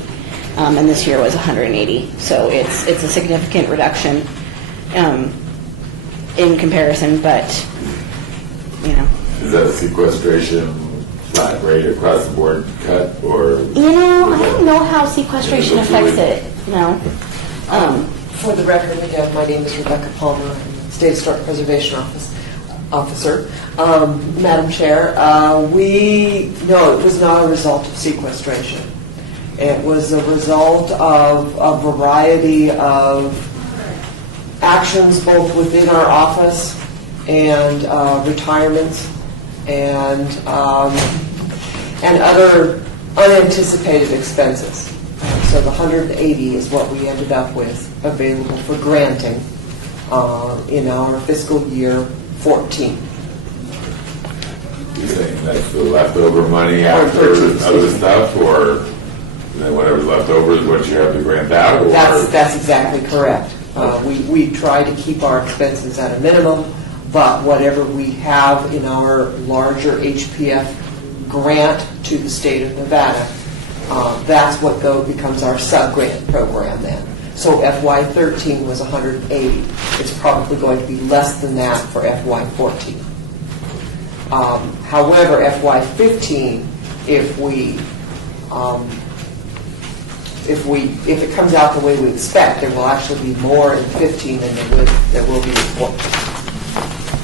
and this year was $180,000. So it's a significant reduction in comparison, but, Is that a sequestration flat rate across the board cut, or? I don't know how sequestration affects it, no. For the record, again, my name is Rebecca Palmer, I'm State Historic Preservation Officer. Madam Chair, no, it was not a result of sequestration. It was a result of a variety of actions both within our office and retirements and other unanticipated expenses. So the 180 is what we ended up with available for granting in our fiscal year 14. You're saying that's the leftover money after other stuff, or then whatever's left over is what you have to grant out? Or? That's exactly correct. We try to keep our expenses at a minimum, but whatever we have in our larger HPF grant to the state of Nevada, that's what becomes our sub-grant program then. So FY13 was 180. It's probably going to be less than that for FY14. However, FY15 if it comes out the way we expect, there will actually be more in 15 than there will be in 14.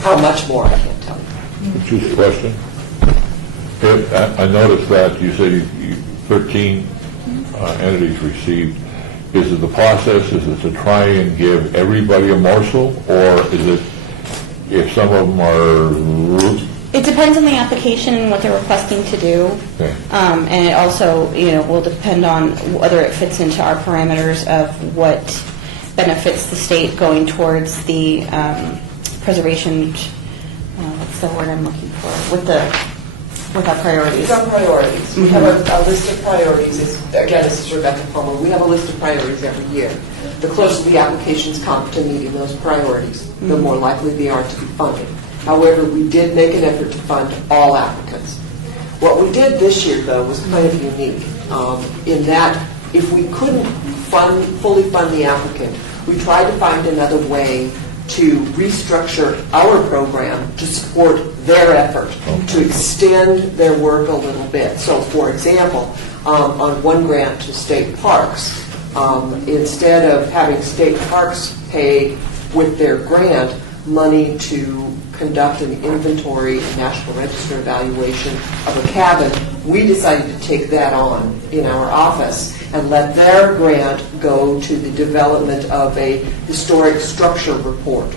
How much more, I can't tell you. Just a question. I noticed that you said 13 entities received. Is it the process, is it to try and give everybody a morsel, or is it if some of them are... It depends on the application and what they're requesting to do. Okay. And it also, will depend on whether it fits into our parameters of what benefits the state going towards the preservation, what's the word I'm looking for, with our priorities. Some priorities. We have a list of priorities. Again, this is Rebecca Palmer. We have a list of priorities every year. The closer the applications come to meeting those priorities, the more likely they are to be funded. However, we did make an effort to fund all applicants. What we did this year, though, was kind of unique in that if we couldn't fully fund the applicant, we tried to find another way to restructure our program to support their effort, to extend their work a little bit. So, for example, on one grant to state parks, instead of having state parks pay with their grant money to conduct an inventory and National Register evaluation of a cabin, we decided to take that on in our office and let their grant go to the development of a historic structure report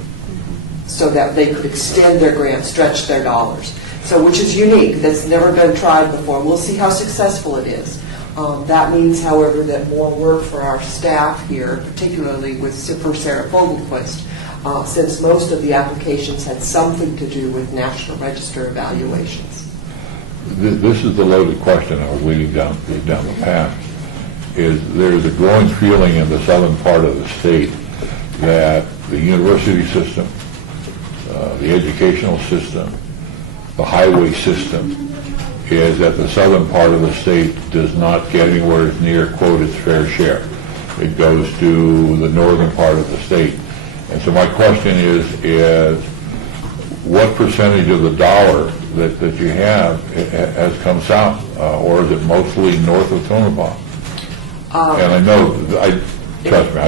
so that they could extend their grant, stretch their dollars. So, which is unique. That's never been tried before. We'll see how successful it is. That means, however, that more work for our staff here, particularly with Sarah Fogelquist, since most of the applications had something to do with National Register evaluations. This is the loaded question I was leading down the path. Is there's a growing feeling in the southern part of the state that the university system, the educational system, the highway system, is that the southern part of the state does not get anywhere near, quote, its fair share. It goes to the northern part of the state. And so my question is what percentage of the dollar that you have has come south, or is it mostly north of Tonopah? And I know, trust me,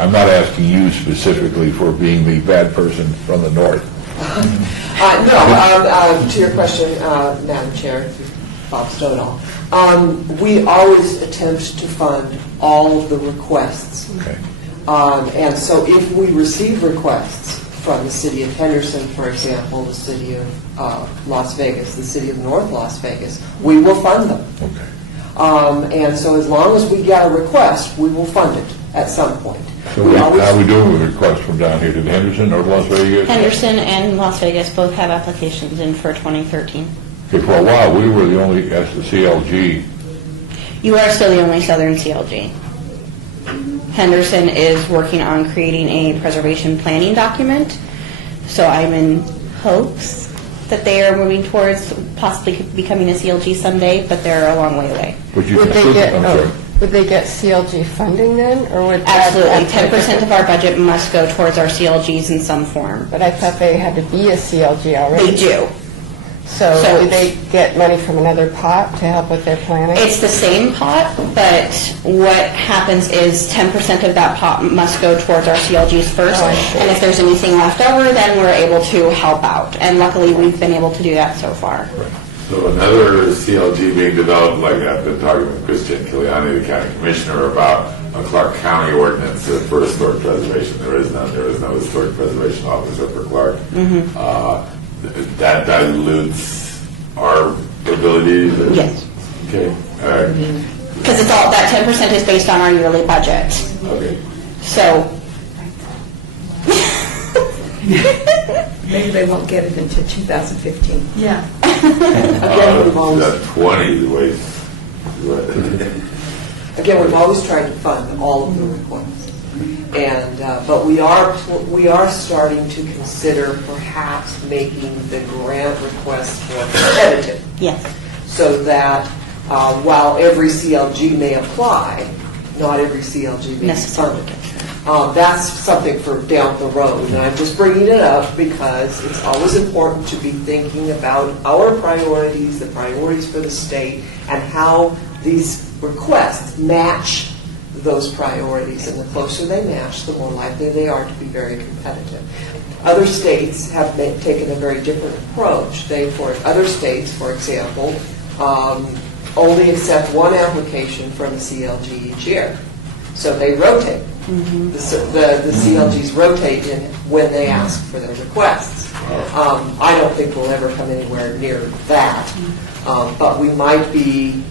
I'm not asking you specifically for being the bad person from the north. To your question, Madam Chair, Bob Stoddall, we always attempt to fund all of the requests. Okay. And so if we receive requests from the city of Henderson, for example, the city of Las Vegas, the city of North Las Vegas, we will fund them. Okay. And so as long as we get a request, we will fund it at some point. So how are we doing with requests from down here? Did Henderson or Las Vegas? Henderson and Las Vegas both have applications in for 2013. Okay, for a while, we were the only CLG. You are still the only Southern CLG. Henderson is working on creating a preservation planning document, so I'm in hopes that they are moving towards possibly becoming a CLG someday, but they're a long way away. Would they get CLG funding then, or would Absolutely. 10% of our budget must go towards our CLGs in some form. But I thought they had to be a CLG already. They do. So would they get money from another pot to help with their planning? It's the same pot, but what happens is 10% of that pot must go towards our CLGs first, and if there's anything left over, then we're able to help out. And luckily, we've been able to do that so far. So another CLG being developed, like I've been talking with Christian Kiliani, the county commissioner, about a Clark County ordinance for historic preservation. There is no historic preservation officer for Clark. That dilutes our ability to... Yes. Okay. All right. Because it's all, that 10% is based on our yearly budget. Okay. So... Maybe they won't get it until 2015. Yeah. That 20 the way... Again, we've always tried to fund all of the requests, and but we are starting to consider perhaps making the grant request more competitive. Yes. So that while every CLG may apply, not every CLG may be funded. That's something for down the road, and I'm just bringing it up because it's always important to be thinking about our priorities, the priorities for the state, and how these requests match those priorities. And the closer they match, the more likely they are to be very competitive. Other states have taken a very different approach. For other states, for example, only accept one application from the CLG each year. So they rotate. The CLGs rotate in when they ask for their requests. I don't think we'll ever come anywhere near that, but we might be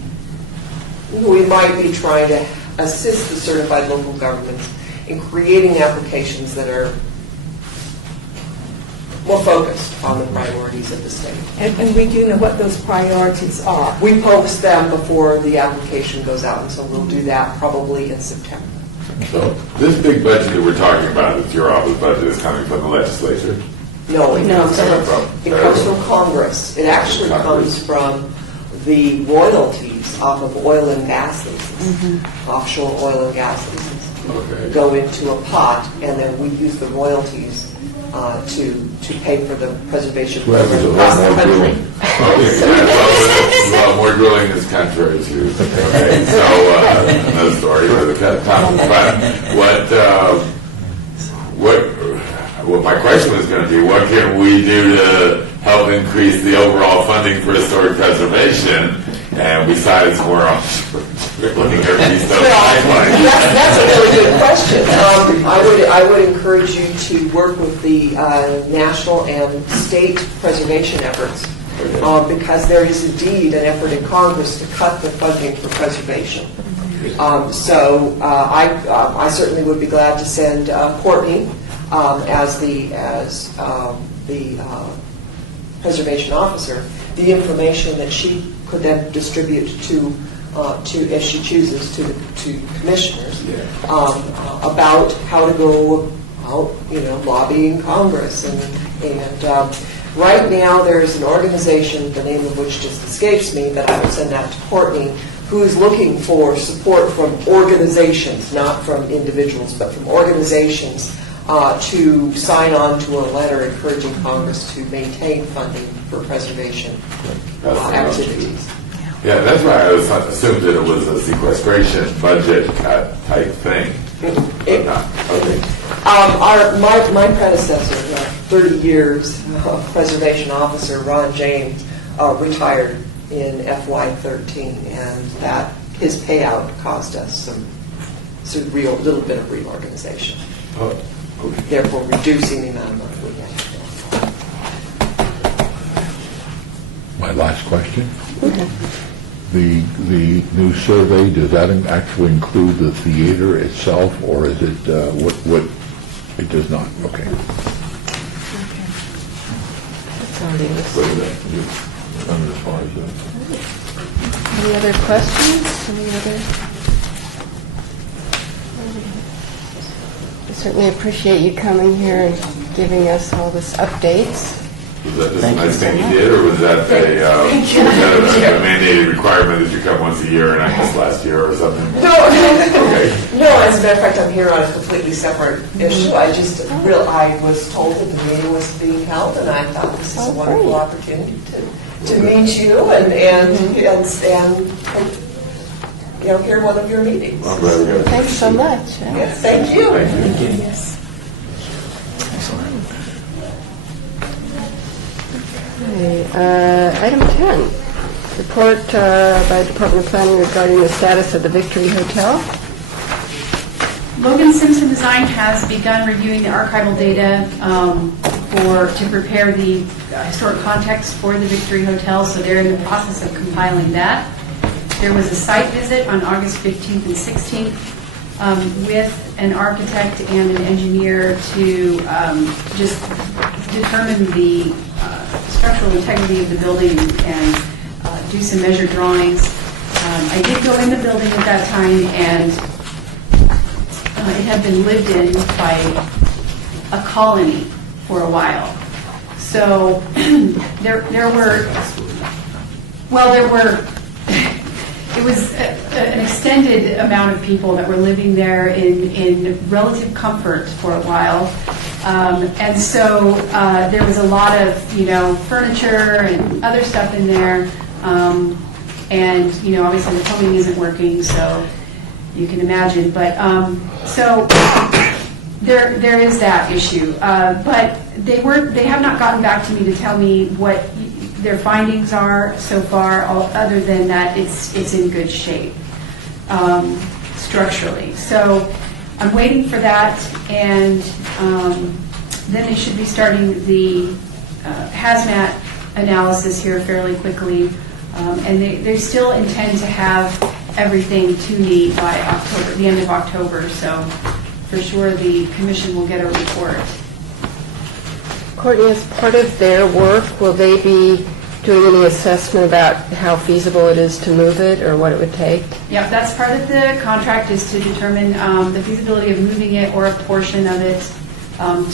trying to assist the certified local governments in creating applications that are more focused on the priorities of the state. And we do know what those priorities are. We post them before the application goes out, and so we'll do that probably in September. So this big budget that we're talking about, that's your office budget, is coming from the legislature? No, it Where's it coming comes from Congress. It actually comes from the royalties off of oil and gas leases, offshore oil and gas leases. Okay. Go into a pot, and then we use the royalties to pay for the preservation Well, program there's a across lot the more country. Okay, well, more drilling is contrary to. Okay, so another story for the topic. But what my question was going to be, what can we do to help increase the overall funding for historic preservation? And besides more looking at these pipelines. That's a really good question. I would encourage you to work with the national and state preservation efforts because there is indeed an effort in Congress to cut the funding for preservation. So I certainly would be glad to send Courtney as the preservation officer the information that she could then distribute to if she chooses, to commissioners about how to go out, lobbying Congress. And right now there's an organization, the name of which just escapes me, but I will send that to Courtney, who is looking for support from organizations, not from individuals, but from organizations to sign on to a letter encouraging Congress to maintain funding for preservation activities. Yeah, that's why I assumed that it was a sequestration budget cut type thing. But not. Okay. My predecessor, 30 years preservation officer, Ron James, retired in FY13, and that his payout caused us some little bit of reorganization. Oh, okay. Therefore, reducing the amount of money we have. My last question. The new survey, does that actually include the theater itself, or is it, what, it does not? Okay. That's already listed. As far as that. Any other questions? Any other? I certainly appreciate you coming here and giving us all this updates. Was that just a nice thing you did, or was that a mandated requirement that you come once a year and I missed last year or something? No, Okay. no. As a matter of fact, I'm here on a completely separate issue. I was told that the meeting was being held, and I thought this is a wonderful opportunity to meet you and hear one of your meetings. I'm glad we got it. Thanks so much. Yes, thank you. Thank you. Yes. Okay, item 10, report by Department of Planning regarding the status of the Victory Hotel. Logan Simpson Design has begun reviewing the archival data to prepare the historic context for the Victory Hotel, so they're in the process of compiling that. There was a site visit on August 15th and 16th with an architect and an engineer to just determine the structural integrity of the building and do some measured drawings. I did go in the building at that time, and it had been lived in by a colony for a while. So it was an extended amount of people that were living there in relative comfort for a while. And so there was a lot of, furniture and other stuff in there. And, obviously the plumbing isn't working, so you can imagine. But so there is that issue. But they have not gotten back to me to tell me what their findings are so far, other than that it's in good shape structurally. So I'm waiting for that, and then they should be starting the hazmat analysis here fairly quickly, and they still intend to have everything to me by October, the end of October. So for sure the commission will get a report. Courtney, as part of their work, will they be doing any assessment about how feasible it is to move it or what it would take? Yeah, that's part of the contract, is to determine the feasibility of moving it or a portion of it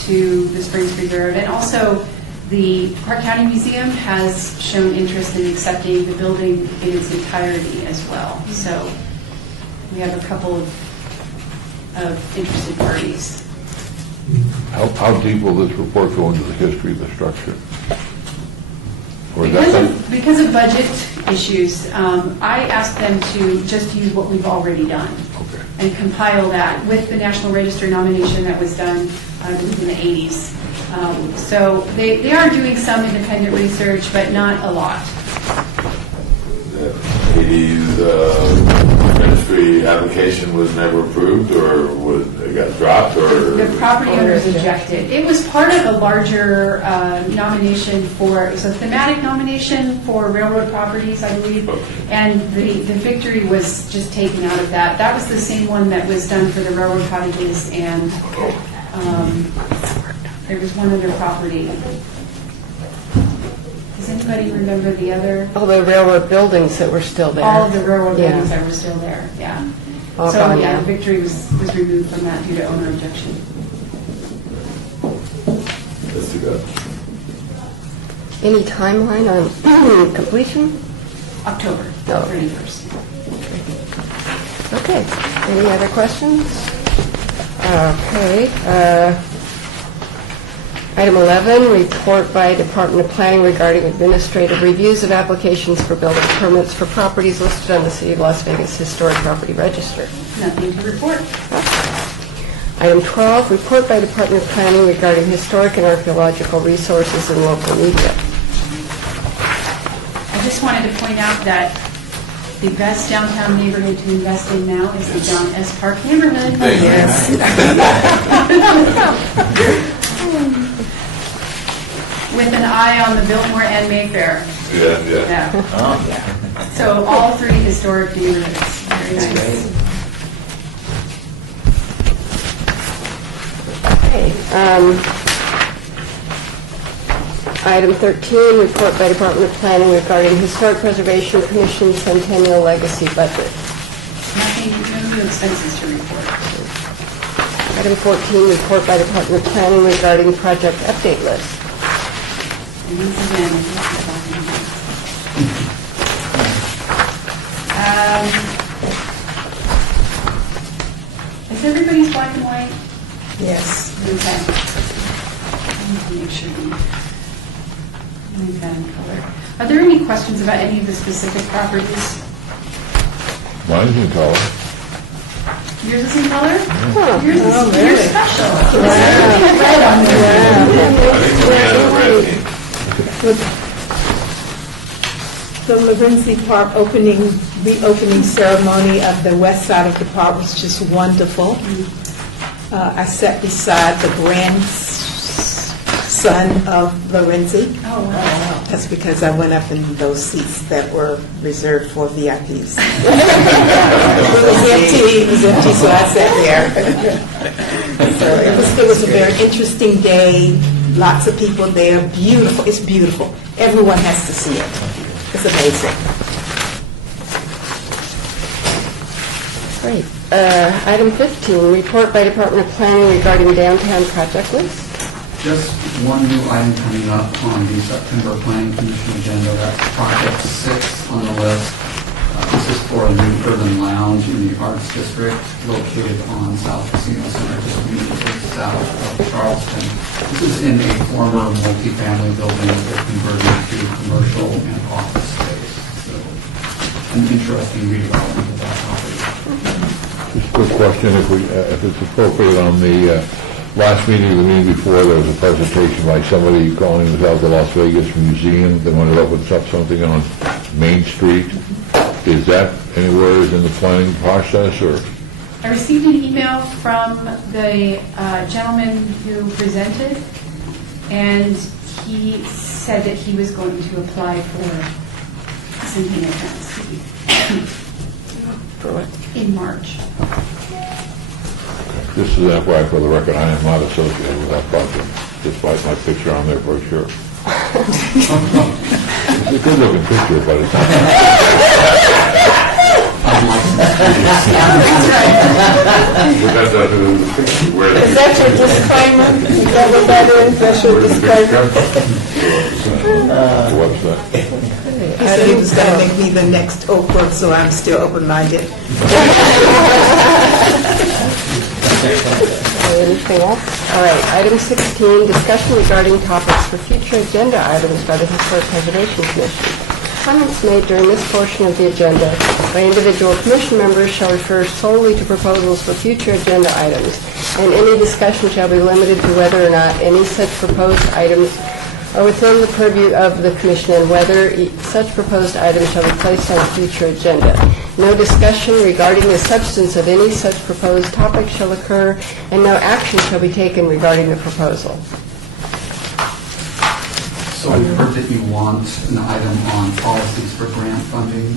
to the Springs Preserve. And also, the Park County Museum has shown interest in accepting the building in its entirety as well. So we have a couple of interested parties. How deep will this report go into the history of the structure? Or is that Because of budget issues, I asked them to just use what we've already done and compile that with the National Register nomination that was done, I believe, in the 80s. So they are doing some independent research, but not a lot. The 80s ministry application was never approved, or it got dropped, or The property owners rejected. It was part of a larger nomination it's a thematic nomination for railroad properties, I believe, and the victory was just taken out of that. That was the same one that was done for the railroad cottages, and there was one other property. Does anybody remember the other? All the railroad buildings that were still there. All of the railroad Yeah. buildings that were still there, yeah. All So, gone yeah, now. victory was removed from that due to owner objection. let's do that. Any timeline on completion? October No. 31st. Okay. Any other questions? Okay. Item 11, report by Department of Planning regarding administrative reviews of applications for building permits for properties listed on the City of Las Vegas Historic Property Register. Nothing to report. Item 12, report by Department of Planning regarding historic and archaeological resources in local media. I just wanted to point out that the best downtown neighborhood to invest in now is the John S. Park neighborhood. Thank you. With an eye on the Biltmore and Mayfair. Yeah. Yeah. So all three historic neighborhoods. Very nice. Okay. Item 13, report by Department of Planning regarding Historic Preservation Commission Centennial Legacy Budget. Nothing, no new expenses to report. Item 14, report by Department of Planning regarding project update list. And once again, this is talking about. Is everybody's black and white? Yes. Okay. I need to make sure we leave that in color. Are there any questions about any of the specific properties? Mine's in color. Yours is in color? Huh. Yours is, Oh, you're really? special. This is red on there. The Lorenzi Park reopening ceremony of the west side of the park was just wonderful. I sat beside the grandson of Lorenzi. Oh, wow. That's because I went up in those seats that were reserved for VIPs. It was empty, so I sat there. So it was a very interesting day. Lots of people there. Beautiful. It's beautiful. Everyone has to see it. It's amazing. Great. Item 15, report by Department of Planning regarding downtown project list. Just one new item coming up on the September Planning Commission agenda. That's Project 6 on the list. This is for for a new urban lounge in the Arts District located on South Casino Center, just immediately south of Charleston. This is in a former multifamily building that they're converting to commercial and office space. So an interesting redevelopment of that property. Just a quick question, if it's appropriate, on the last meeting or the meeting before, there was a presentation by somebody calling themselves the Las Vegas Museum. They wanted to open up something on Main Street. Is that anywhere in the planning process, or? I received an email from the gentleman who presented, and he said that he was going to apply for Centennial Grants For what? in March. This is FYI for the record, I am not associated with that project, despite my picture on their brochure. It's a good-looking picture, but it's not. Is that your disclaimer? Is that what that is? That's your disclaimer? What's that? He said he was going to make me the next Oprah, so I'm still open-minded. Anything else? All right, item 16, discussion regarding topics for future agenda items by the Historic Preservation Commission. Comments made during this portion of the agenda by individual commission members shall refer solely to proposals for future agenda items, and any discussion shall be limited to whether or not any such proposed items are within the purview of the commission and whether such proposed items shall be placed on a future agenda. No discussion regarding the substance of any such proposed topic shall occur, and no action shall be taken regarding the proposal. So I've heard that you want an item on policies for grant funding,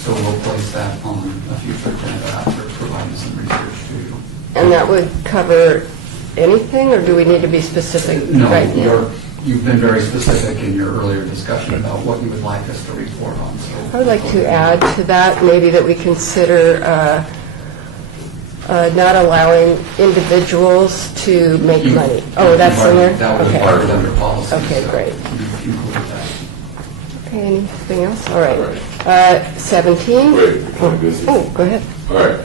so we'll place that on a future agenda after providing some research to you. And that would cover anything, or do we need to be specific No, right now? you've been very specific in your earlier discussion about what you would like us to report on. So I would like to add to that, maybe that we consider not allowing individuals to make money. Oh, that's in there? That would be Okay. part of under policy. Okay, so great. you included that. Okay, anything else? All right. 17? Wait, can I do Oh, go ahead. All right.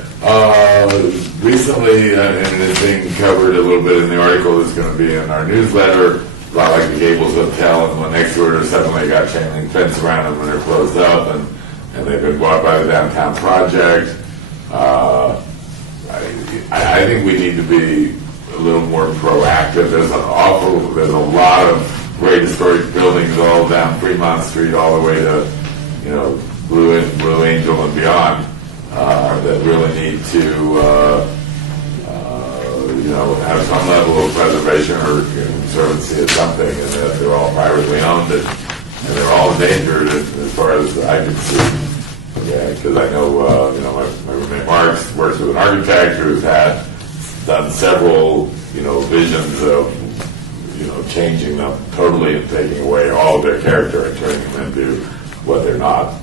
Recently, and it's being covered a little bit in the article that's going to be in our newsletter, a lot like the Gables Hotel, and when next door suddenly got chain link fence around them when they're closed up, and they've been bought by the downtown project. I think we need to be a little more proactive. There's a lot of great historic buildings all down Fremont Street, all the way to, Blue Angel and beyond, that really need to, have some level of preservation or conservancy or something, and that they're all privately owned and they're all endangered as far as I can see. Yeah, because I know, my roommate Mark's works with an architect who's done several, visions of, changing them totally and taking away all of their character and turning them into what they're not.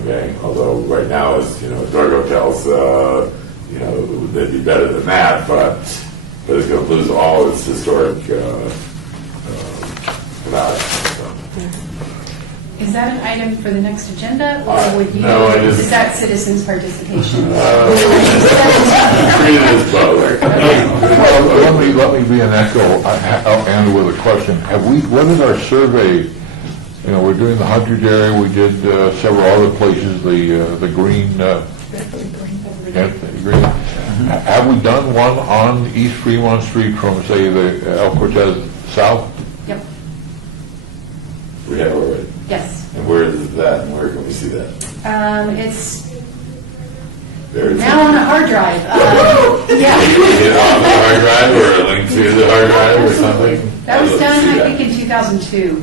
Okay, although right now, as drug hotels, they'd be better than that, but it's going to lose all its historic value. So. Is that an item for the next agenda, or would you, No, is that citizens' participation? Treat it as both. Well, let me be an echo, I'll end with a question. What is our survey? We're doing the Huntridge area, we did several other places, the green, green. Have we done one on East Fremont Street from, say, the El Cortez south? Yep, We have already. yes. And where is that, and where can we see that? It's There it is. now on a hard drive. Yeah. Is it on the hard drive, or a link to the hard drive, or something? That was I'd love to done, see I that. think, in 2002.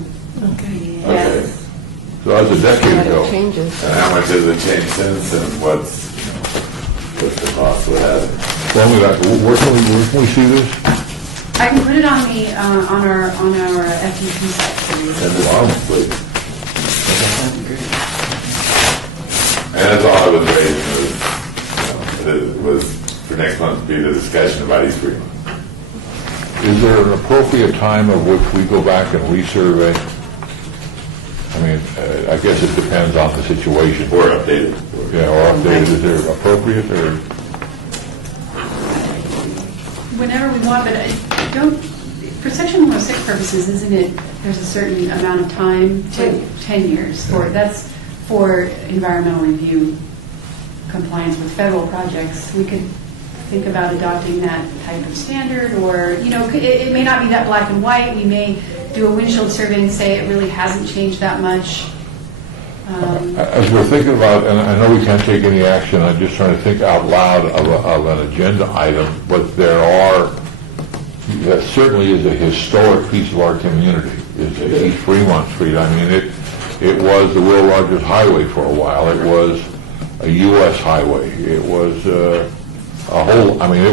Okay. Yes. So that was a decade Lot ago. of changes. And how much has it changed since, and what's the cost of that? Tell me that, where can we see this? I can put it on the, on our FUP site for you. And this, please. And that's all I was raising was for next month to be the discussion about East Fremont. Is there an appropriate time of which we go back and resurvey? I mean, I guess it depends on the situation. Or updated. Yeah, or updated, is there appropriate, or? Whenever we want, but I don't, for Section 106 purposes, isn't it, there's a certain amount of time? 10 years. That's for environmental review compliance with federal projects. We could think about adopting that type of standard, or, it may not be that black and white. We may do a windshield survey and say it really hasn't changed that much. As we're thinking about, and I know we can't take any action, I'm just trying to think out loud of an agenda item, but that certainly is a historic piece of our community, is East Fremont Street. I mean, it was the world largest highway for a while. It was a U.S. highway. It was it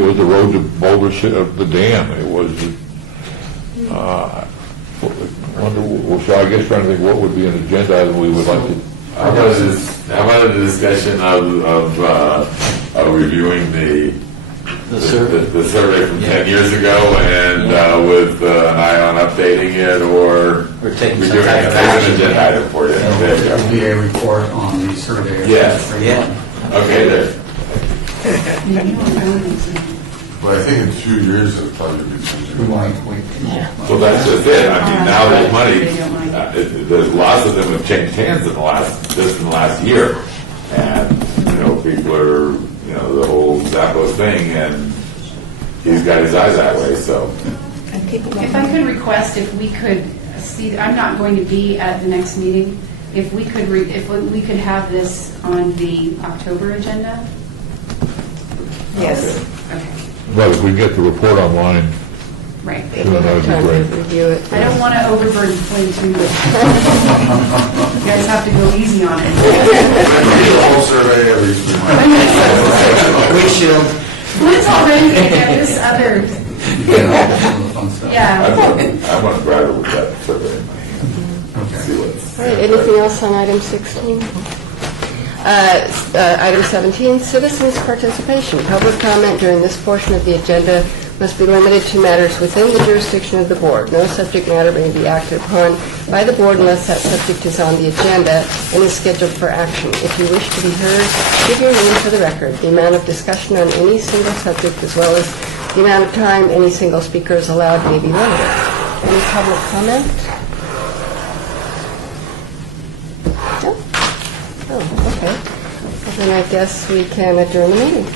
was the road to Boulder City, the dam. It was, so I guess trying to think what would be an agenda item we would like to. How about a discussion of reviewing the survey from 10 years ago and with an eye on updating it or taking some reviewing type it of as an action. agenda item for you? There you There will go. be a report on the survey. Yes. Okay, there. But I think in 2 years, it'll probably be 2 years. We might wait. Well, that's just it. I mean, now there's money. There's lots of them have changed hands just in the last year. And, people are, the whole Zappos thing, and he's got his eyes that way, so. If I could request, if we could see, I'm not going to be at the next meeting, if we could have this on the October agenda? Yes. Okay, But if we get the report online, right. sure, that would be Time to great. review it. I don't want to overburden Flynn too much. You guys have to go easy on it. The whole survey every 3 months. Windshield. Flynn's already going to get this other, Some of the fun stuff. yeah. I want to grab it with that survey in my hand. Okay. See what's. All right, anything else on item 16? Item 17, citizens' participation. Public comment during this portion of the agenda must be limited to matters within the jurisdiction of the board. No subject matter may be acted upon by the board unless that subject is on the agenda and is scheduled for action. If you wish to be heard, give your name for the record. The amount of discussion on any single subject, as well as the amount of time any single speaker is allowed, may be limited. Any public comment? No? Oh, okay. Well, then I guess we can adjourn the meeting.